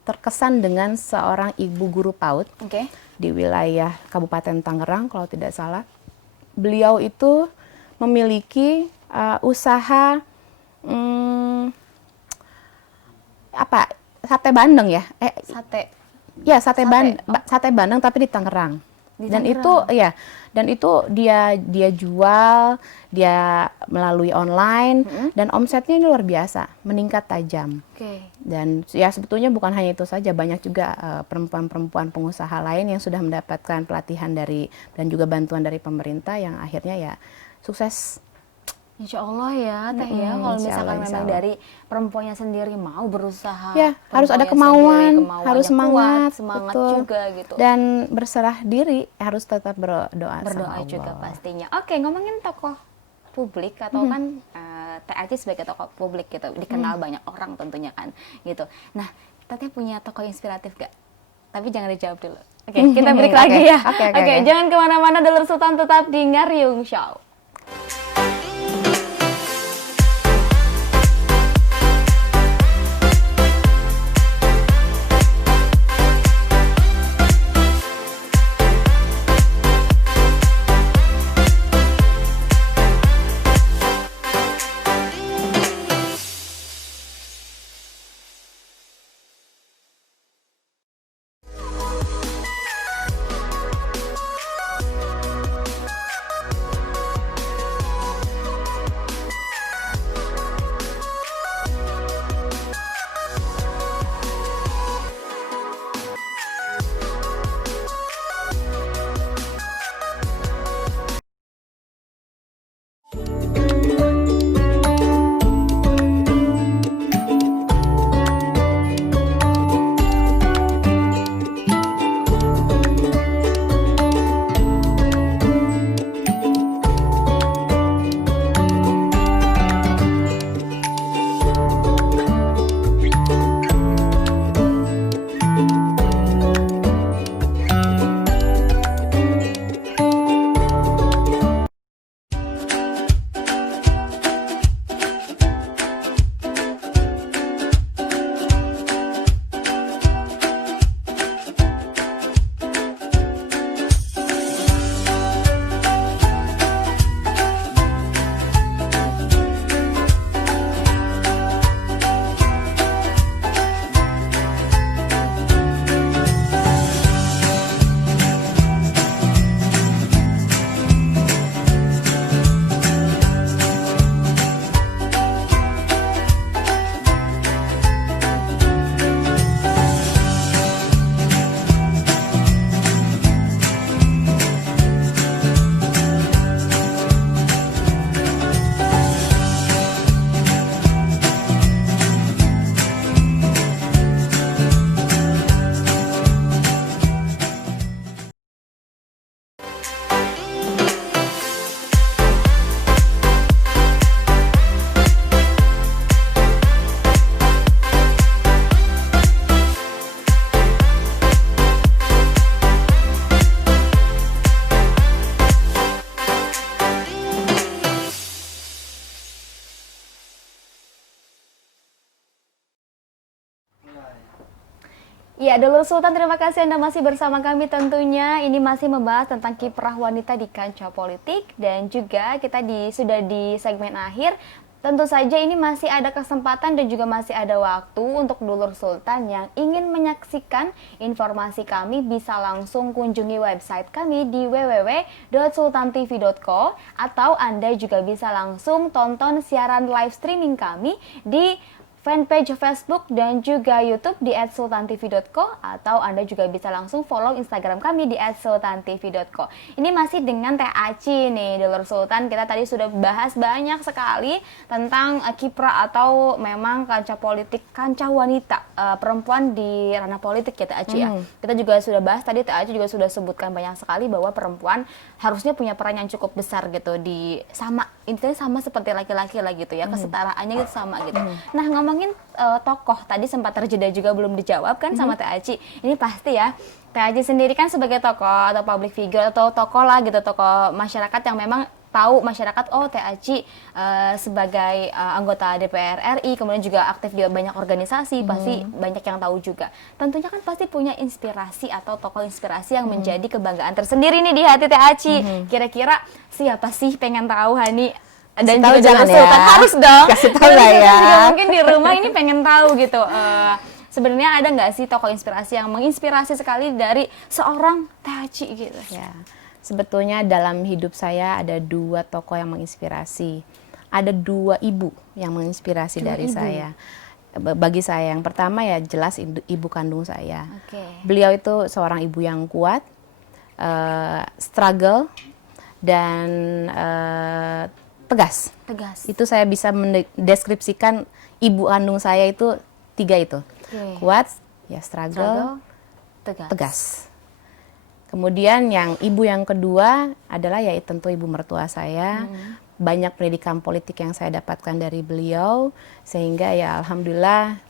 terkesan dengan seorang ibu guru PAUD di wilayah Kabupaten Tangerang kalau tidak salah. Beliau itu memiliki usaha sate bandeng ya. Sate bandeng tapi di Tangerang. Dan itu dia jual, dia melalui online, dan omsetnya ini luar biasa, meningkat tajam. Dan ya sebetulnya bukan hanya itu saja, banyak juga perempuan-perempuan pengusaha lain yang sudah mendapatkan pelatihan dan juga bantuan dari pemerintah yang akhirnya ya sukses. Insya Allah ya Teh ya, kalau misalkan memang dari perempuannya sendiri mau berusaha, ya harus ada kemauan, harus semangat betul. Juga gitu. Dan berserah diri, harus tetap berdoa sama Allah. Juga pastinya. Oke, ngomongin tokoh publik atau kan Teh Aci sebagai tokoh publik gitu, dikenal banyak orang tentunya kan gitu. Nah, Teteh punya tokoh inspiratif gak? Tapi jangan dijawab dulu. Oke, kita break lagi ya. Oke, jangan kemana-mana, Dulur Sultan tetap di Ngariung Show. Ya, Dulur Sultan, terima kasih Anda masih bersama kami tentunya. Ini masih membahas tentang kiprah wanita di kancah politik dan juga kita sudah di segmen akhir. Tentu saja ini masih ada kesempatan dan juga masih ada waktu untuk Dulur Sultan yang ingin menyaksikan informasi kami bisa langsung kunjungi website kami di www.sultantv.co atau Anda juga bisa langsung tonton siaran live streaming kami di fanpage Facebook dan juga YouTube di @sultantv.co atau Anda juga bisa langsung follow Instagram kami di @sultantv.co. Ini masih dengan Teh Aci nih, Dulur Sultan. Kita tadi sudah bahas banyak sekali tentang kiprah atau memang kancah politik, kancah wanita perempuan di ranah politik ya Teh Aci ya. Kita juga sudah bahas tadi, Teh Aci juga sudah sebutkan banyak sekali bahwa perempuan harusnya punya peran yang cukup besar gitu intinya sama seperti laki-laki lah gitu ya, kesetaraannya itu sama gitu. Nah, ngomongin tokoh tadi sempat terjeda juga belum dijawab kan sama Teh Aci. Ini pasti ya, Teh Aci sendiri kan sebagai tokoh atau public figure atau tokoh lah gitu, tokoh masyarakat yang memang tahu masyarakat, oh Teh Aci sebagai anggota DPR RI, kemudian juga aktif di banyak organisasi, pasti banyak yang tahu juga. Tentunya kan pasti punya inspirasi atau tokoh inspirasi yang menjadi kebanggaan tersendiri nih di hati Teh Aci. Kira-kira siapa sih, pengen tahu Hani? Dan tahu juga jangan Dulur Sultan ya. harus dong. Kasih tahu lah ya. Juga mungkin di rumah ini pengen tahu gitu. Sebenarnya ada nggak sih tokoh inspirasi yang menginspirasi sekali dari seorang Teh Aci gitu? Ya, sebetulnya dalam hidup saya ada 2 tokoh yang menginspirasi. Ada 2 ibu yang menginspirasi dari saya. Bagi saya yang pertama ya jelas ibu kandung saya. Oke. Beliau itu seorang ibu yang kuat, struggle, dan tegas. Tegas. Itu saya bisa mendeskripsikan ibu kandung saya itu 3 itu. Oke. Kuat, ya struggle, tegas. tegas. Kemudian yang ibu yang kedua adalah ya tentu ibu mertua saya. Banyak pendidikan politik yang saya dapatkan dari beliau, sehingga ya alhamdulillah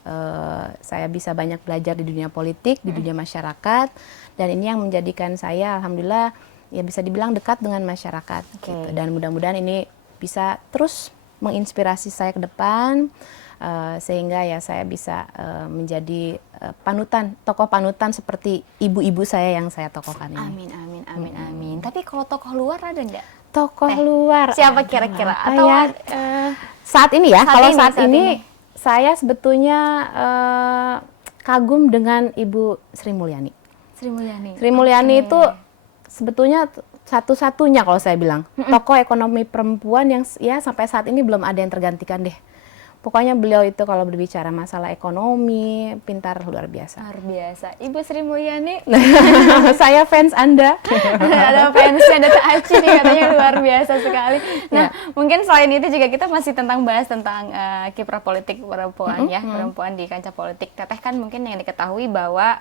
saya bisa banyak belajar di dunia politik, di dunia masyarakat, dan ini yang menjadikan saya alhamdulillah ya bisa dibilang dekat dengan masyarakat. Oke. Gitu. Dan mudah-mudahan ini bisa terus menginspirasi saya ke depan, sehingga ya saya bisa menjadi tokoh panutan seperti ibu-ibu saya yang saya tokohkan ini. Amin, amin, amin, amin. Tapi kalau tokoh luar ada nggak? Tokoh luar Siapa kira-kira? apa Atau ya? Saat ini ya, kalau saat saat ini saya sebetulnya kagum dengan Ibu Sri Mulyani. Sri Mulyani. Sri Mulyani itu sebetulnya satu-satunya kalau saya bilang tokoh ekonomi perempuan yang ya sampai saat ini belum ada yang tergantikan deh. Pokoknya beliau itu kalau berbicara masalah ekonomi, pintar luar biasa. Luar biasa. Ibu Sri Mulyani. Saya fans Anda. Ada fansnya, ada Teh Aci nih, katanya luar biasa sekali. Nah, mungkin selain itu juga kita masih bahas tentang kiprah politik perempuan ya, perempuan di kancah politik. Teteh kan mungkin yang diketahui bahwa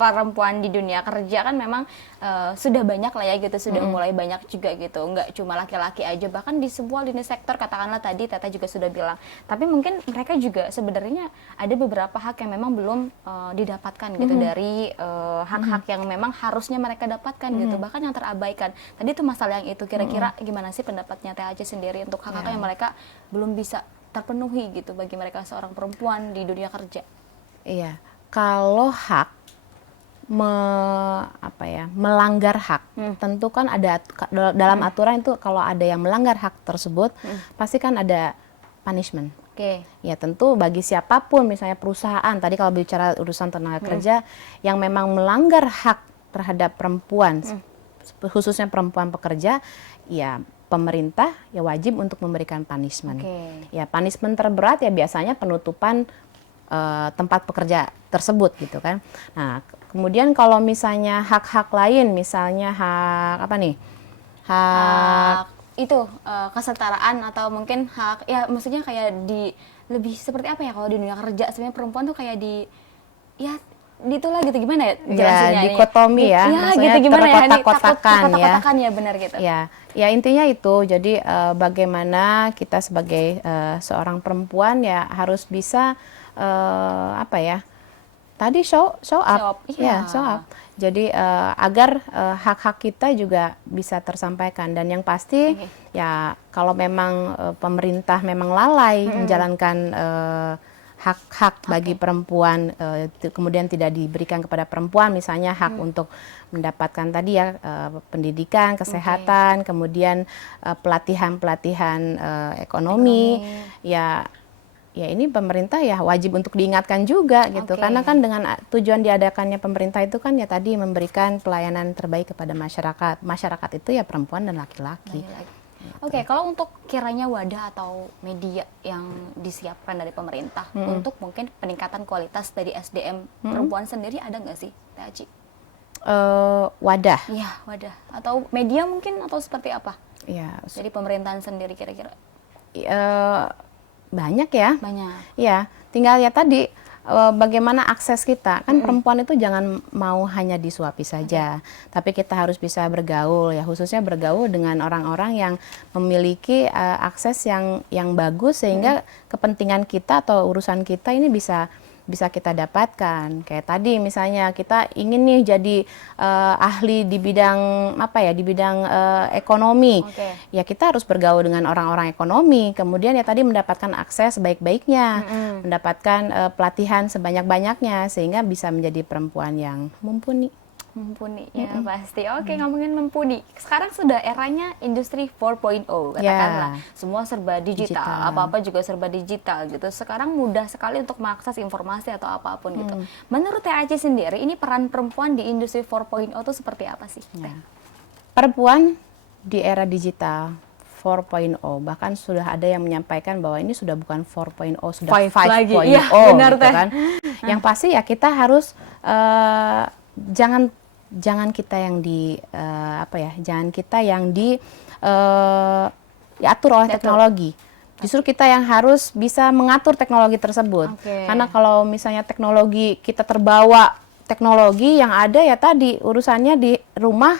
perempuan di dunia kerja kan memang sudah banyak lah ya gitu, sudah mulai banyak juga gitu, nggak cuma laki-laki aja, bahkan di semua lini sektor, katakanlah tadi Teteh juga sudah bilang. Tapi mungkin mereka juga sebenarnya ada beberapa hak yang memang belum didapatkan gitu dari hak-hak yang memang harusnya mereka dapatkan gitu, bahkan yang terabaikan. Tadi itu masalah yang itu, kira-kira gimana sih pendapatnya Teh Aci sendiri untuk hak-hak yang mereka belum bisa terpenuhi gitu bagi mereka seorang perempuan di dunia kerja? Iya, kalau hak melanggar hak, tentu kan ada dalam aturan itu kalau ada yang melanggar hak tersebut, pasti kan ada punishment. Oke. Ya tentu bagi siapapun, misalnya perusahaan, tadi kalau bicara urusan tenaga kerja yang memang melanggar hak terhadap perempuan, khususnya perempuan pekerja, ya pemerintah ya wajib untuk memberikan punishment. Ya punishment terberat ya biasanya penutupan tempat pekerja tersebut gitu kan. Nah, kemudian kalau misalnya hak-hak lain, misalnya hak apa nih? Hak itu kesetaraan atau mungkin hak, ya maksudnya kayak lebih seperti apa ya kalau di dunia kerja sebenarnya perempuan tuh kayak itulah gitu, gimana ya jelasinnya? Dikotomi ya, gitu gimana ya, terkotak-kotakan ya, benar gitu. Ya intinya itu, jadi bagaimana kita sebagai seorang perempuan ya harus bisa tadi show up. Show up. Jadi agar hak-hak kita juga bisa tersampaikan, dan yang pasti ya kalau memang pemerintah memang lalai menjalankan hak-hak bagi perempuan kemudian tidak diberikan kepada perempuan, misalnya hak untuk mendapatkan tadi ya pendidikan, kesehatan, kemudian pelatihan-pelatihan ekonomi. Ya ini pemerintah ya wajib untuk diingatkan juga gitu, karena kan dengan tujuan diadakannya pemerintah itu kan ya tadi memberikan pelayanan terbaik kepada masyarakat. Masyarakat itu ya perempuan dan laki-laki. Oke, kalau untuk kiranya wadah atau media yang disiapkan dari pemerintah untuk mungkin peningkatan kualitas dari SDM perempuan sendiri, ada nggak sih, Teh Aci? Wadah. Iya, wadah. Atau media mungkin, atau seperti apa? Ya. Dari pemerintahan sendiri kira-kira? Banyak ya. Banyak. Ya, tinggal ya tadi bagaimana akses kita. Kan perempuan itu jangan mau hanya disuapi saja, tapi kita harus bisa bergaul ya, khususnya bergaul dengan orang-orang yang memiliki akses yang bagus sehingga kepentingan kita atau urusan kita ini bisa kita dapatkan. Kayak tadi misalnya kita ingin nih jadi ahli di bidang apa ya, di bidang ekonomi. Ya kita harus bergaul dengan orang-orang ekonomi. Kemudian ya tadi mendapatkan akses sebaik-baiknya, mendapatkan pelatihan sebanyak-banyaknya sehingga bisa menjadi perempuan yang mumpuni. Mumpuni ya pasti. Oke, ngomongin mumpuni. Sekarang sudah eranya industri 4.0 katakanlah. Semua serba digital, apa-apa juga serba digital gitu. Sekarang mudah sekali untuk mengakses informasi atau apapun gitu. Menurut Teh Aci sendiri, ini peran perempuan di industri 4.0 itu seperti apa sih? Perempuan di era digital 4.0, bahkan sudah ada yang menyampaikan bahwa ini sudah bukan 4.0, sudah 5.0 ya, benar, gitu kan. Yang pasti ya kita harus jangan kita yang jangan kita yang diatur oleh teknologi. Justru kita yang harus bisa mengatur teknologi tersebut. Karena kalau misalnya teknologi kita terbawa teknologi, yang ada ya tadi urusannya di rumah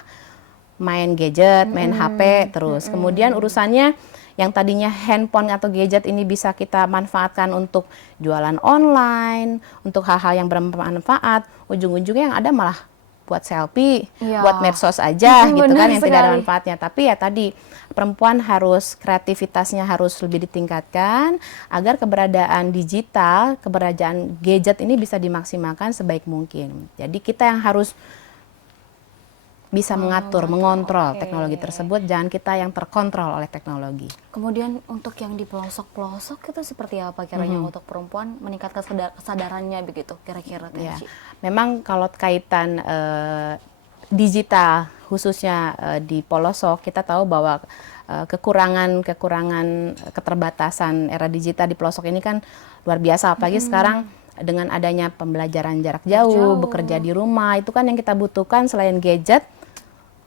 main gadget, main HP terus. Kemudian urusannya yang tadinya handphone atau gadget ini bisa kita manfaatkan untuk jualan online, untuk hal-hal yang bermanfaat, ujung-ujungnya yang ada malah buat selfie, buat medsos aja gitu kan, yang tidak ada manfaatnya. Tapi ya tadi perempuan harus kreativitasnya harus lebih ditingkatkan agar keberadaan digital, keberadaan gadget ini bisa dimaksimalkan sebaik mungkin. Jadi kita yang harus bisa mengatur, mengontrol teknologi tersebut, jangan kita yang terkontrol oleh teknologi. Kemudian untuk yang di pelosok-pelosok itu seperti apa kiranya untuk perempuan meningkatkan kesadarannya begitu kira-kira? Ya, memang kalau kaitan digital khususnya di pelosok, kita tahu bahwa kekurangan keterbatasan era digital di pelosok ini kan luar biasa, apalagi sekarang dengan adanya pembelajaran jarak jauh, bekerja di rumah, itu kan yang kita butuhkan selain gadget,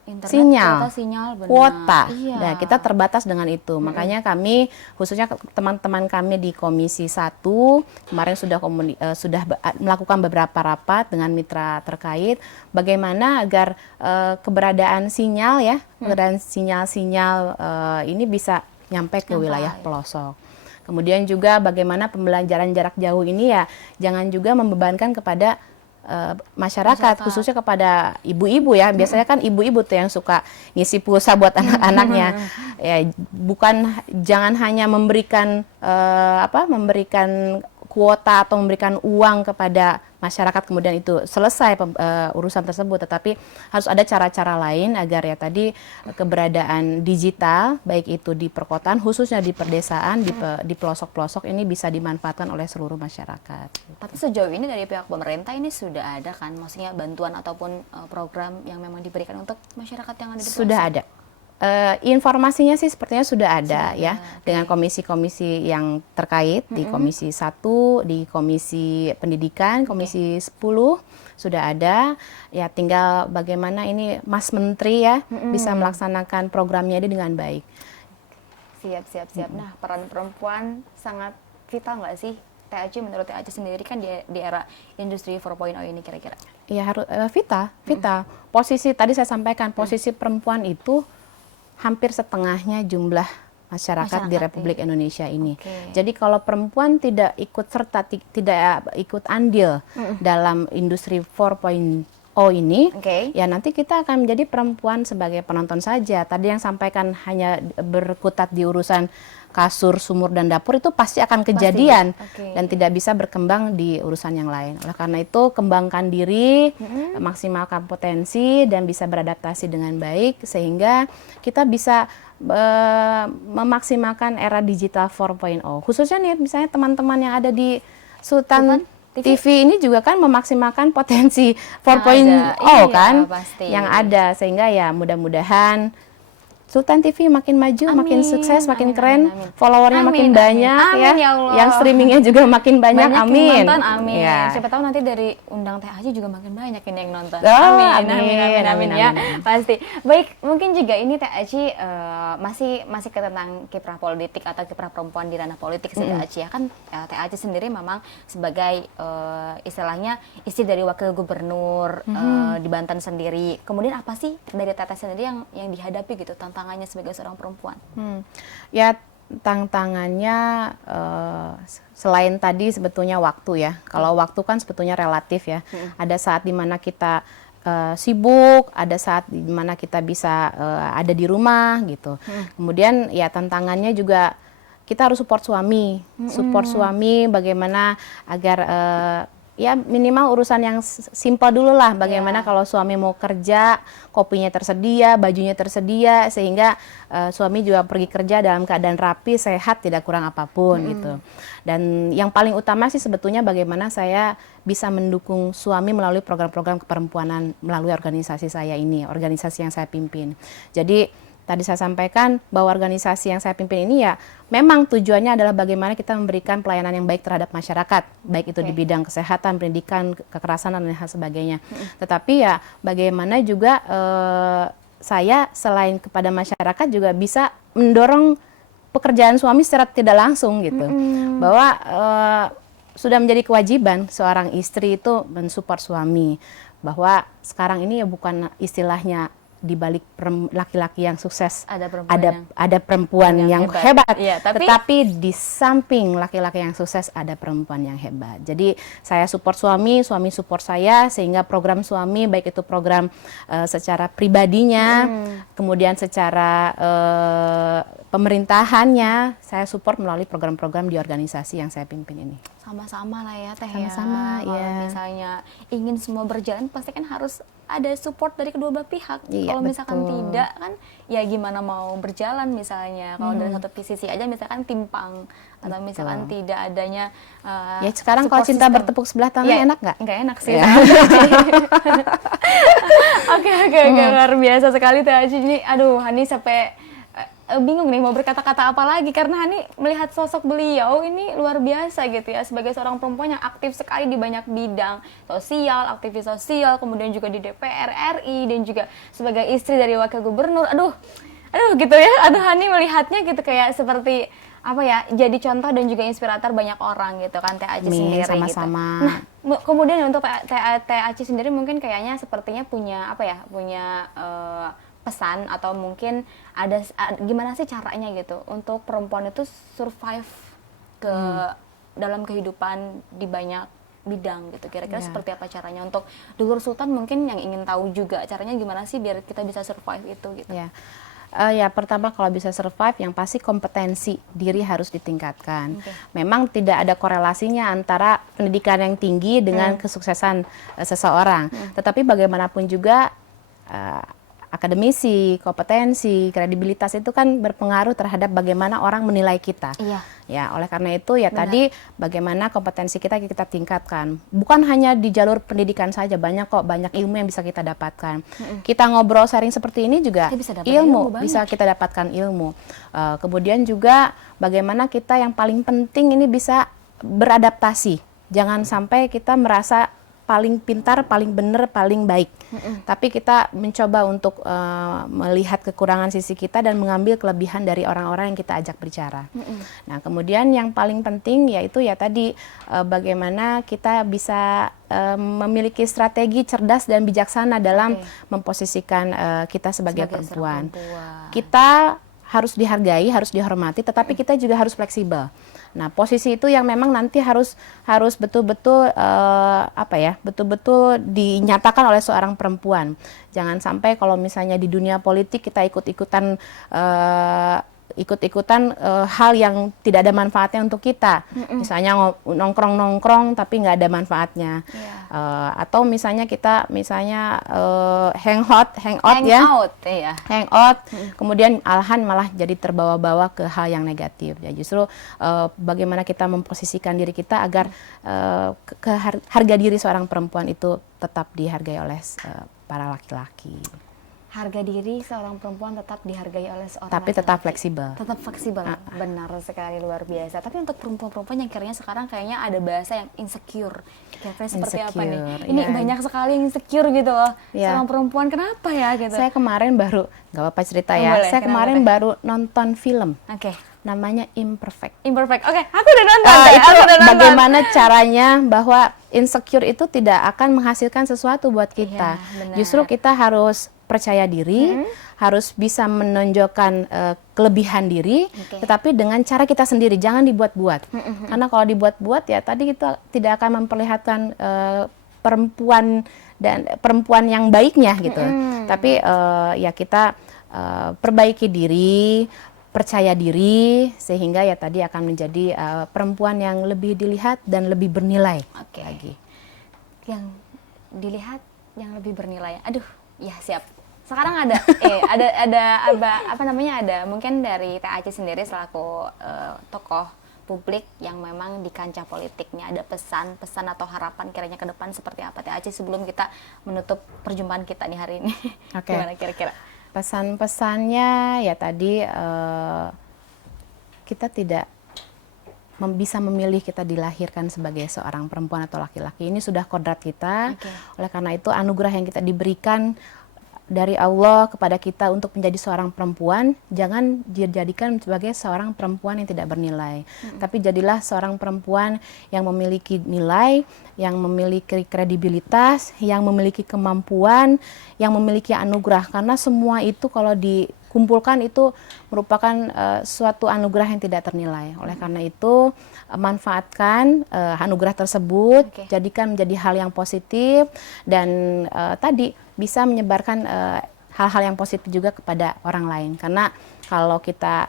internet, sinyal, kuota. Nah, kita terbatas dengan itu. Makanya kami, khususnya teman-teman kami di Komisi 1, kemarin sudah melakukan beberapa rapat dengan mitra terkait, bagaimana agar keberadaan sinyal ya, keberadaan sinyal-sinyal ini bisa nyampe ke wilayah pelosok. Kemudian juga bagaimana pembelajaran jarak jauh ini ya, jangan juga membebankan kepada masyarakat, khususnya kepada ibu-ibu ya. Biasanya kan ibu-ibu tuh yang suka ngisi pulsa buat anak-anaknya. Ya, jangan hanya memberikan memberikan kuota atau memberikan uang kepada masyarakat kemudian itu selesai urusan tersebut, tetapi harus ada cara-cara lain agar ya tadi keberadaan digital baik itu di perkotaan khususnya di perdesaan, di pelosok-pelosok ini bisa dimanfaatkan oleh seluruh masyarakat. Tapi sejauh ini dari pihak pemerintah ini sudah ada kan, maksudnya bantuan ataupun program yang memang diberikan untuk masyarakat yang ada di pelosok? Sudah ada. Informasinya sih sepertinya sudah ada ya, dengan komisi-komisi yang terkait di Komisi 1, di Komisi Pendidikan, Komisi 10 sudah ada. Ya tinggal bagaimana ini Mas Menteri ya bisa melaksanakan programnya ini dengan baik. Siap. Nah, peran perempuan sangat vital nggak sih? Teh Aci, menurut Teh Aci sendiri kan di era industri 4.0 ini kira-kira? Ya harus vital. Posisi tadi saya sampaikan, posisi perempuan itu hampir setengahnya jumlah masyarakat di Republik Indonesia ini. Jadi kalau perempuan tidak ikut serta, tidak ikut andil dalam industri 4.0 ini, Oke. ya nanti kita akan menjadi perempuan sebagai penonton saja. Tadi yang sampaikan hanya berkutat di urusan kasur, sumur, dan dapur itu pasti akan kejadian Oke. dan tidak bisa berkembang di urusan yang lain. Oleh karena itu kembangkan diri, maksimalkan potensi dan bisa beradaptasi dengan baik sehingga kita bisa memaksimalkan era digital 4.0. Khususnya nih misalnya teman-teman yang ada di Sultan TV ini juga kan memaksimalkan potensi 4.0 Iya, kan pasti. yang ada sehingga ya mudah-mudahan Sultan TV makin maju, makin sukses, makin keren, followernya makin banyak Amin, ya Allah. yang streamingnya juga makin banyak, Yang amin. nonton, amin. Ya. Siapa tahu nanti dari undang Teh Aci juga makin banyak ini yang nonton. Oh, Amin ya. Pasti. Baik, mungkin juga ini Teh Aci masih ke tentang kiprah politik atau kiprah perempuan di ranah politik sih Teh Aci ya. Kan Teh Aci sendiri memang sebagai istilahnya istri dari wakil gubernur di Banten sendiri. Kemudian apa sih dari Teteh sendiri yang dihadapi gitu tantangannya sebagai seorang perempuan? Ya tantangannya selain tadi sebetulnya waktu ya. Kalau waktu kan sebetulnya relatif ya. Ada saat dimana kita sibuk, ada saat dimana kita bisa ada di rumah gitu. Kemudian ya tantangannya juga kita harus support suami bagaimana agar ya minimal urusan yang simpel dulu lah, bagaimana kalau suami mau kerja, kopinya tersedia, bajunya tersedia, sehingga suami juga pergi kerja dalam keadaan rapi, sehat, tidak kurang apapun gitu. Dan yang paling utama sih sebetulnya bagaimana saya bisa mendukung suami melalui program-program keperempuanan melalui organisasi saya ini, organisasi yang saya pimpin. Jadi tadi saya sampaikan bahwa organisasi yang saya pimpin ini ya memang tujuannya adalah bagaimana kita memberikan pelayanan yang baik terhadap masyarakat, baik itu di bidang kesehatan, pendidikan, kekerasan, dan hal sebagainya. Tetapi ya bagaimana juga saya selain kepada masyarakat juga bisa mendorong pekerjaan suami secara tidak langsung gitu. Bahwa sudah menjadi kewajiban seorang istri itu mensupport suami. Bahwa sekarang ini ya bukan istilahnya di balik laki-laki yang sukses ada perempuan yang hebat. Ya, tetapi di samping laki-laki yang sukses ada perempuan yang hebat. Jadi saya support suami support saya, sehingga program suami baik itu program secara pribadinya, kemudian secara pemerintahannya saya support melalui program-program di organisasi yang saya pimpin ini. Sama-sama lah ya Teh. Sama-sama, ya. Kalau ya. misalnya ingin semua berjalan pasti kan harus ada support dari kedua belah pihak. Iya, Kalau misalkan betul. tidak kan ya gimana mau berjalan misalnya. Kalau dari satu sisi aja misalkan timpang atau misalkan tidak adanya ya sekarang kalau support cinta system. bertepuk sebelah tangan Ya, enak nggak? Nggak enak sih. Ya. Oke, luar biasa sekali Teh Aci ini. Aduh, Hani sampai bingung nih mau berkata-kata apa lagi karena Hani melihat sosok beliau ini luar biasa gitu ya, sebagai seorang perempuan yang aktif sekali di banyak bidang sosial, aktivis sosial, kemudian juga di DPR RI dan juga sebagai istri dari wakil gubernur. Aduh gitu ya. Aduh, Hani melihatnya gitu kayak seperti apa ya, jadi contoh dan juga inspirator banyak orang gitu kan Teh Aci sendiri sama-sama. gitu. Nah, kemudian untuk Teh Aci sendiri mungkin kayaknya sepertinya punya pesan atau mungkin ada gimana sih caranya gitu untuk perempuan itu survive ke dalam kehidupan di banyak bidang gitu. Kira-kira seperti apa caranya untuk Dulur Sultan, mungkin yang ingin tahu juga caranya gimana sih biar kita bisa survive itu gitu. Ya pertama kalau bisa survive yang pasti kompetensi diri harus ditingkatkan. Memang tidak ada korelasinya antara pendidikan yang tinggi dengan kesuksesan seseorang. Tetapi bagaimanapun juga akademisi, kompetensi, kredibilitas itu kan berpengaruh terhadap bagaimana orang menilai kita. Ya, oleh karena itu ya tadi bagaimana kompetensi kita tingkatkan. Bukan hanya di jalur pendidikan saja, banyak ilmu yang bisa kita dapatkan. Kita ngobrol sharing seperti ini juga bisa kita dapatkan ilmu. Kemudian juga bagaimana kita yang paling penting ini bisa beradaptasi. Jangan sampai kita merasa paling pintar, paling benar, paling baik. Tapi kita mencoba untuk melihat kekurangan sisi kita dan mengambil kelebihan dari orang-orang yang kita ajak bicara. Nah, kemudian yang paling penting yaitu ya tadi bagaimana kita bisa memiliki strategi cerdas dan bijaksana dalam memposisikan kita sebagai perempuan. Kita harus dihargai, harus dihormati, tetapi kita juga harus fleksibel. Nah, posisi itu yang memang nanti harus betul-betul betul-betul dinyatakan oleh seorang perempuan. Jangan sampai kalau misalnya di dunia politik kita ikut-ikutan hal yang tidak ada manfaatnya untuk kita. Misalnya nongkrong-nongkrong tapi nggak ada manfaatnya. Atau misalnya kita hangout, kemudian malah jadi terbawa-bawa ke hal yang negatif. Ya justru bagaimana kita memposisikan diri kita agar harga diri seorang perempuan itu tetap dihargai oleh para laki-laki. Harga diri seorang perempuan tetap dihargai oleh seorang tapi tetap fleksibel. Tetap fleksibel, benar sekali, luar biasa. Tapi untuk perempuan-perempuan yang kayaknya ada bahasa yang insecure. Kira-kira seperti apa nih? Ini banyak sekali yang insecure gitu loh. Seorang perempuan, kenapa ya gitu? Saya kemarin baru, nggak apa-apa cerita ya. Boleh, saya kemarin baru nonton film. Namanya Imperfect. Oke, aku udah nonton. Bagaimana caranya bahwa insecure itu tidak akan menghasilkan sesuatu buat kita. Justru kita harus percaya diri, harus bisa menonjolkan kelebihan diri, tetapi dengan cara kita sendiri, jangan dibuat-buat. Karena kalau dibuat-buat ya tadi kita tidak akan memperlihatkan perempuan yang baiknya gitu. Tapi ya kita perbaiki diri, percaya diri, sehingga ya tadi akan menjadi perempuan yang lebih dilihat dan lebih bernilai lagi. Yang dilihat, yang lebih bernilai. Aduh, ya siap. Sekarang ada mungkin dari Teh Aci sendiri selaku tokoh publik yang memang di kancah politiknya, ada pesan atau harapan kiranya ke depan seperti apa Teh Aci sebelum kita menutup perjumpaan kita nih hari ini. Gimana kira-kira? Pesan-pesannya ya tadi kita tidak bisa memilih kita dilahirkan sebagai seorang perempuan atau laki-laki. Ini sudah kodrat kita. Oleh karena itu anugerah yang kita diberikan dari Allah kepada kita untuk menjadi seorang perempuan, jangan dijadikan sebagai seorang perempuan yang tidak bernilai. Tapi jadilah seorang perempuan yang memiliki nilai, yang memiliki kredibilitas, yang memiliki kemampuan, yang memiliki anugerah. Karena semua itu kalau dikumpulkan itu merupakan suatu anugerah yang tidak ternilai. Oleh karena itu manfaatkan anugerah tersebut, jadikan menjadi hal yang positif, dan tadi bisa menyebarkan hal-hal yang positif juga kepada orang lain. Karena kalau kita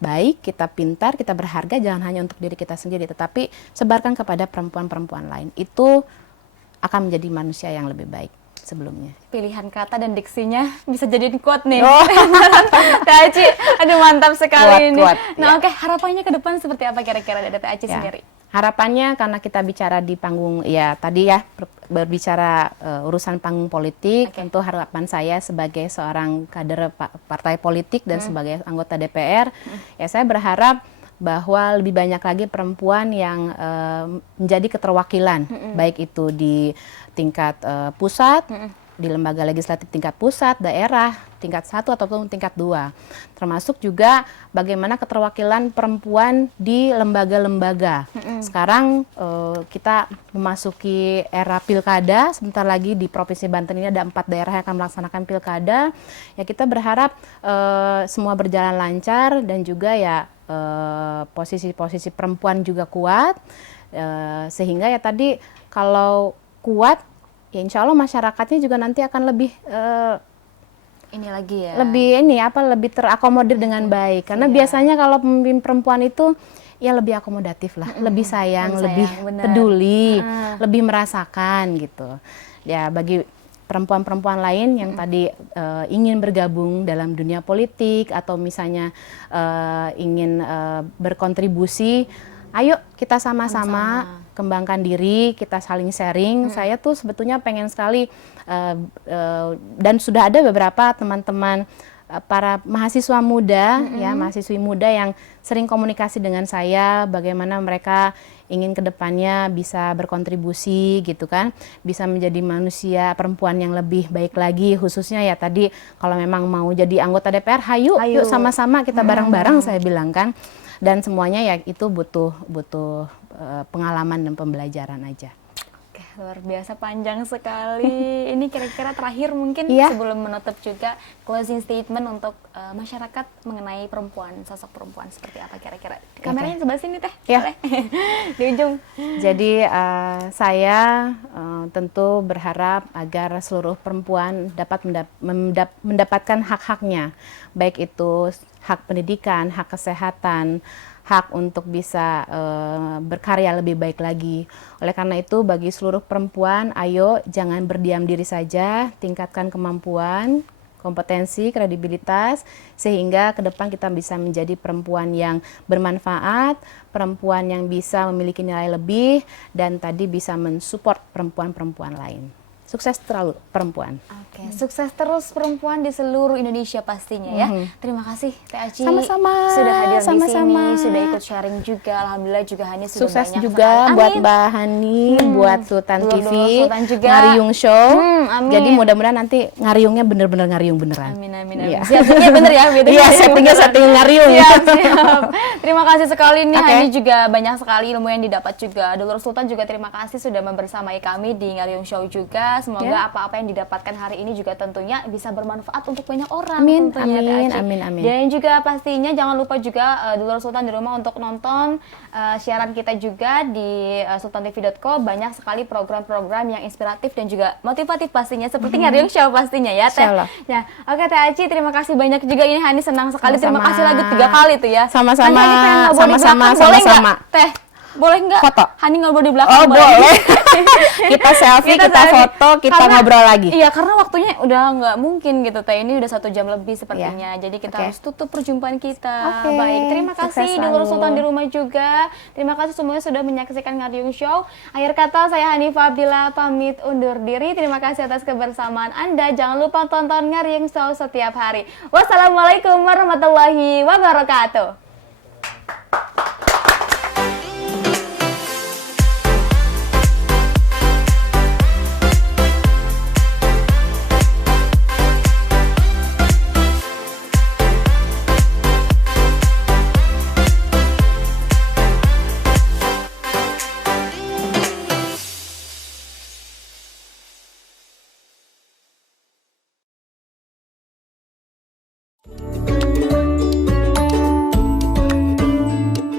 baik, kita pintar, kita berharga, jangan hanya untuk diri kita sendiri, tetapi sebarkan kepada perempuan-perempuan lain. Itu akan menjadi manusia yang lebih baik sebelumnya. Pilihan kata dan diksinya bisa jadiin quote nih. Teh Aci, aduh mantap sekali ini. Nah harapannya ke depan seperti apa kira-kira dari Teh Aci sendiri? Harapannya karena kita bicara di panggung, ya tadi ya berbicara urusan panggung politik, tentu harapan saya sebagai seorang kader partai politik dan sebagai anggota DPR, ya saya berharap bahwa lebih banyak lagi perempuan yang menjadi keterwakilan, baik itu di tingkat pusat, di lembaga legislatif tingkat pusat, daerah, tingkat 1 ataupun tingkat 2. Termasuk juga bagaimana keterwakilan perempuan di lembaga-lembaga. Sekarang kita memasuki era pilkada, sebentar lagi di Provinsi Banten ini ada 4 daerah yang akan melaksanakan pilkada. Ya kita berharap semua berjalan lancar dan juga ya posisi-posisi perempuan juga kuat, sehingga ya tadi kalau kuat, ya insya Allah masyarakatnya juga nanti akan lebih lebih terakomodir dengan baik. Karena biasanya kalau pemimpin perempuan itu ya lebih akomodatif lah, lebih sayang, lebih peduli, lebih merasakan gitu. Ya bagi perempuan-perempuan lain yang tadi ingin bergabung dalam dunia politik atau misalnya ingin berkontribusi, ayo kita sama-sama kembangkan diri, kita saling sharing. Saya tuh sebetulnya pengen sekali dan sudah ada beberapa teman-teman para mahasiswa muda, ya mahasiswi muda yang sering komunikasi dengan saya, bagaimana mereka ingin kedepannya bisa berkontribusi gitu kan, bisa menjadi manusia perempuan yang lebih baik lagi, khususnya ya tadi kalau memang mau jadi anggota DPR, yuk sama-sama kita bareng-bareng saya bilang kan. Dan semuanya ya itu butuh pengalaman dan pembelajaran aja. Oke, luar biasa panjang sekali. Ini kira-kira terakhir mungkin Iya. sebelum menutup juga closing statement untuk masyarakat mengenai perempuan, sosok perempuan seperti apa kira-kira. Kameranya sebelah sini Teh. Iya. Boleh? Di ujung. Jadi saya tentu berharap agar seluruh perempuan dapat mendapatkan hak-haknya, baik itu hak pendidikan, hak kesehatan, hak untuk bisa berkarya lebih baik lagi. Oleh karena itu bagi seluruh perempuan, ayo jangan berdiam diri saja, tingkatkan kemampuan, kompetensi, kredibilitas, sehingga ke depan kita bisa menjadi perempuan yang bermanfaat, perempuan yang bisa memiliki nilai lebih, dan tadi bisa mensupport perempuan-perempuan lain. Sukses terlalu perempuan. Oke, sukses terus perempuan di seluruh Indonesia pastinya ya. Terima kasih Teh Aci. Sama-sama. Sudah hadir Sama-sama. di sini, sudah ikut sharing juga. Alhamdulillah juga Hani sudah Sukses banyak juga sekali. buat Amin. Mbak Hani, buat Sultan Buat TV, Sultan juga. Ngariung Show. Amin. Jadi mudah-mudahan nanti ngariungnya bener-bener ngariung beneran. Amin, amin, Iya. amin. Settingnya bener ya, beda. Iya, setting ngariung. Siap, siap. Terima kasih sekali nih, Oke. Hani juga banyak sekali ilmu yang didapat juga. Dulur Sultan juga terima kasih sudah membersamai kami di Ngariung Show juga. Semoga Ya. apa-apa yang didapatkan hari ini juga tentunya bisa bermanfaat untuk banyak orang. Amin, tentunya, Teh amin, Aci. amin, amin. Dan juga pastinya jangan lupa juga Dulur Sultan di rumah untuk nonton siaran kita juga di sultantv.co. Banyak sekali program-program yang inspiratif dan juga motivatif pastinya seperti Ngariung Show pastinya ya Teh. Insyaallah. Ya, oke Teh Aci, terima kasih banyak juga. Ini Hani senang sekali. Terima Sama-sama. kasih lagi 3 kali tuh ya. Sama-sama. Hani pengen ngobrol di Sama-sama, belakang, boleh nggak, sama-sama. Teh? Boleh nggak? Foto. Hani ngobrol di belakang. Oh, boleh. Kita selfie, kita selfie. foto, kita Karena- ngobrol lagi. Iya, karena waktunya udah nggak mungkin gitu Teh. Ini udah 1 jam lebih sepertinya. Iya. Jadi kita Oke. harus tutup perjumpaan kita. Oke. Baik, terima Sukses kasih Dulur selalu. Sultan di rumah juga. Terima kasih semuanya sudah menyaksikan Ngariung Show. Akhir kata saya Hanifah Abdillah pamit undur diri. Terima kasih atas kebersamaan Anda. Jangan lupa tonton Ngariung Show setiap hari. Wassalamualaikum warahmatullahi wabarakatuh.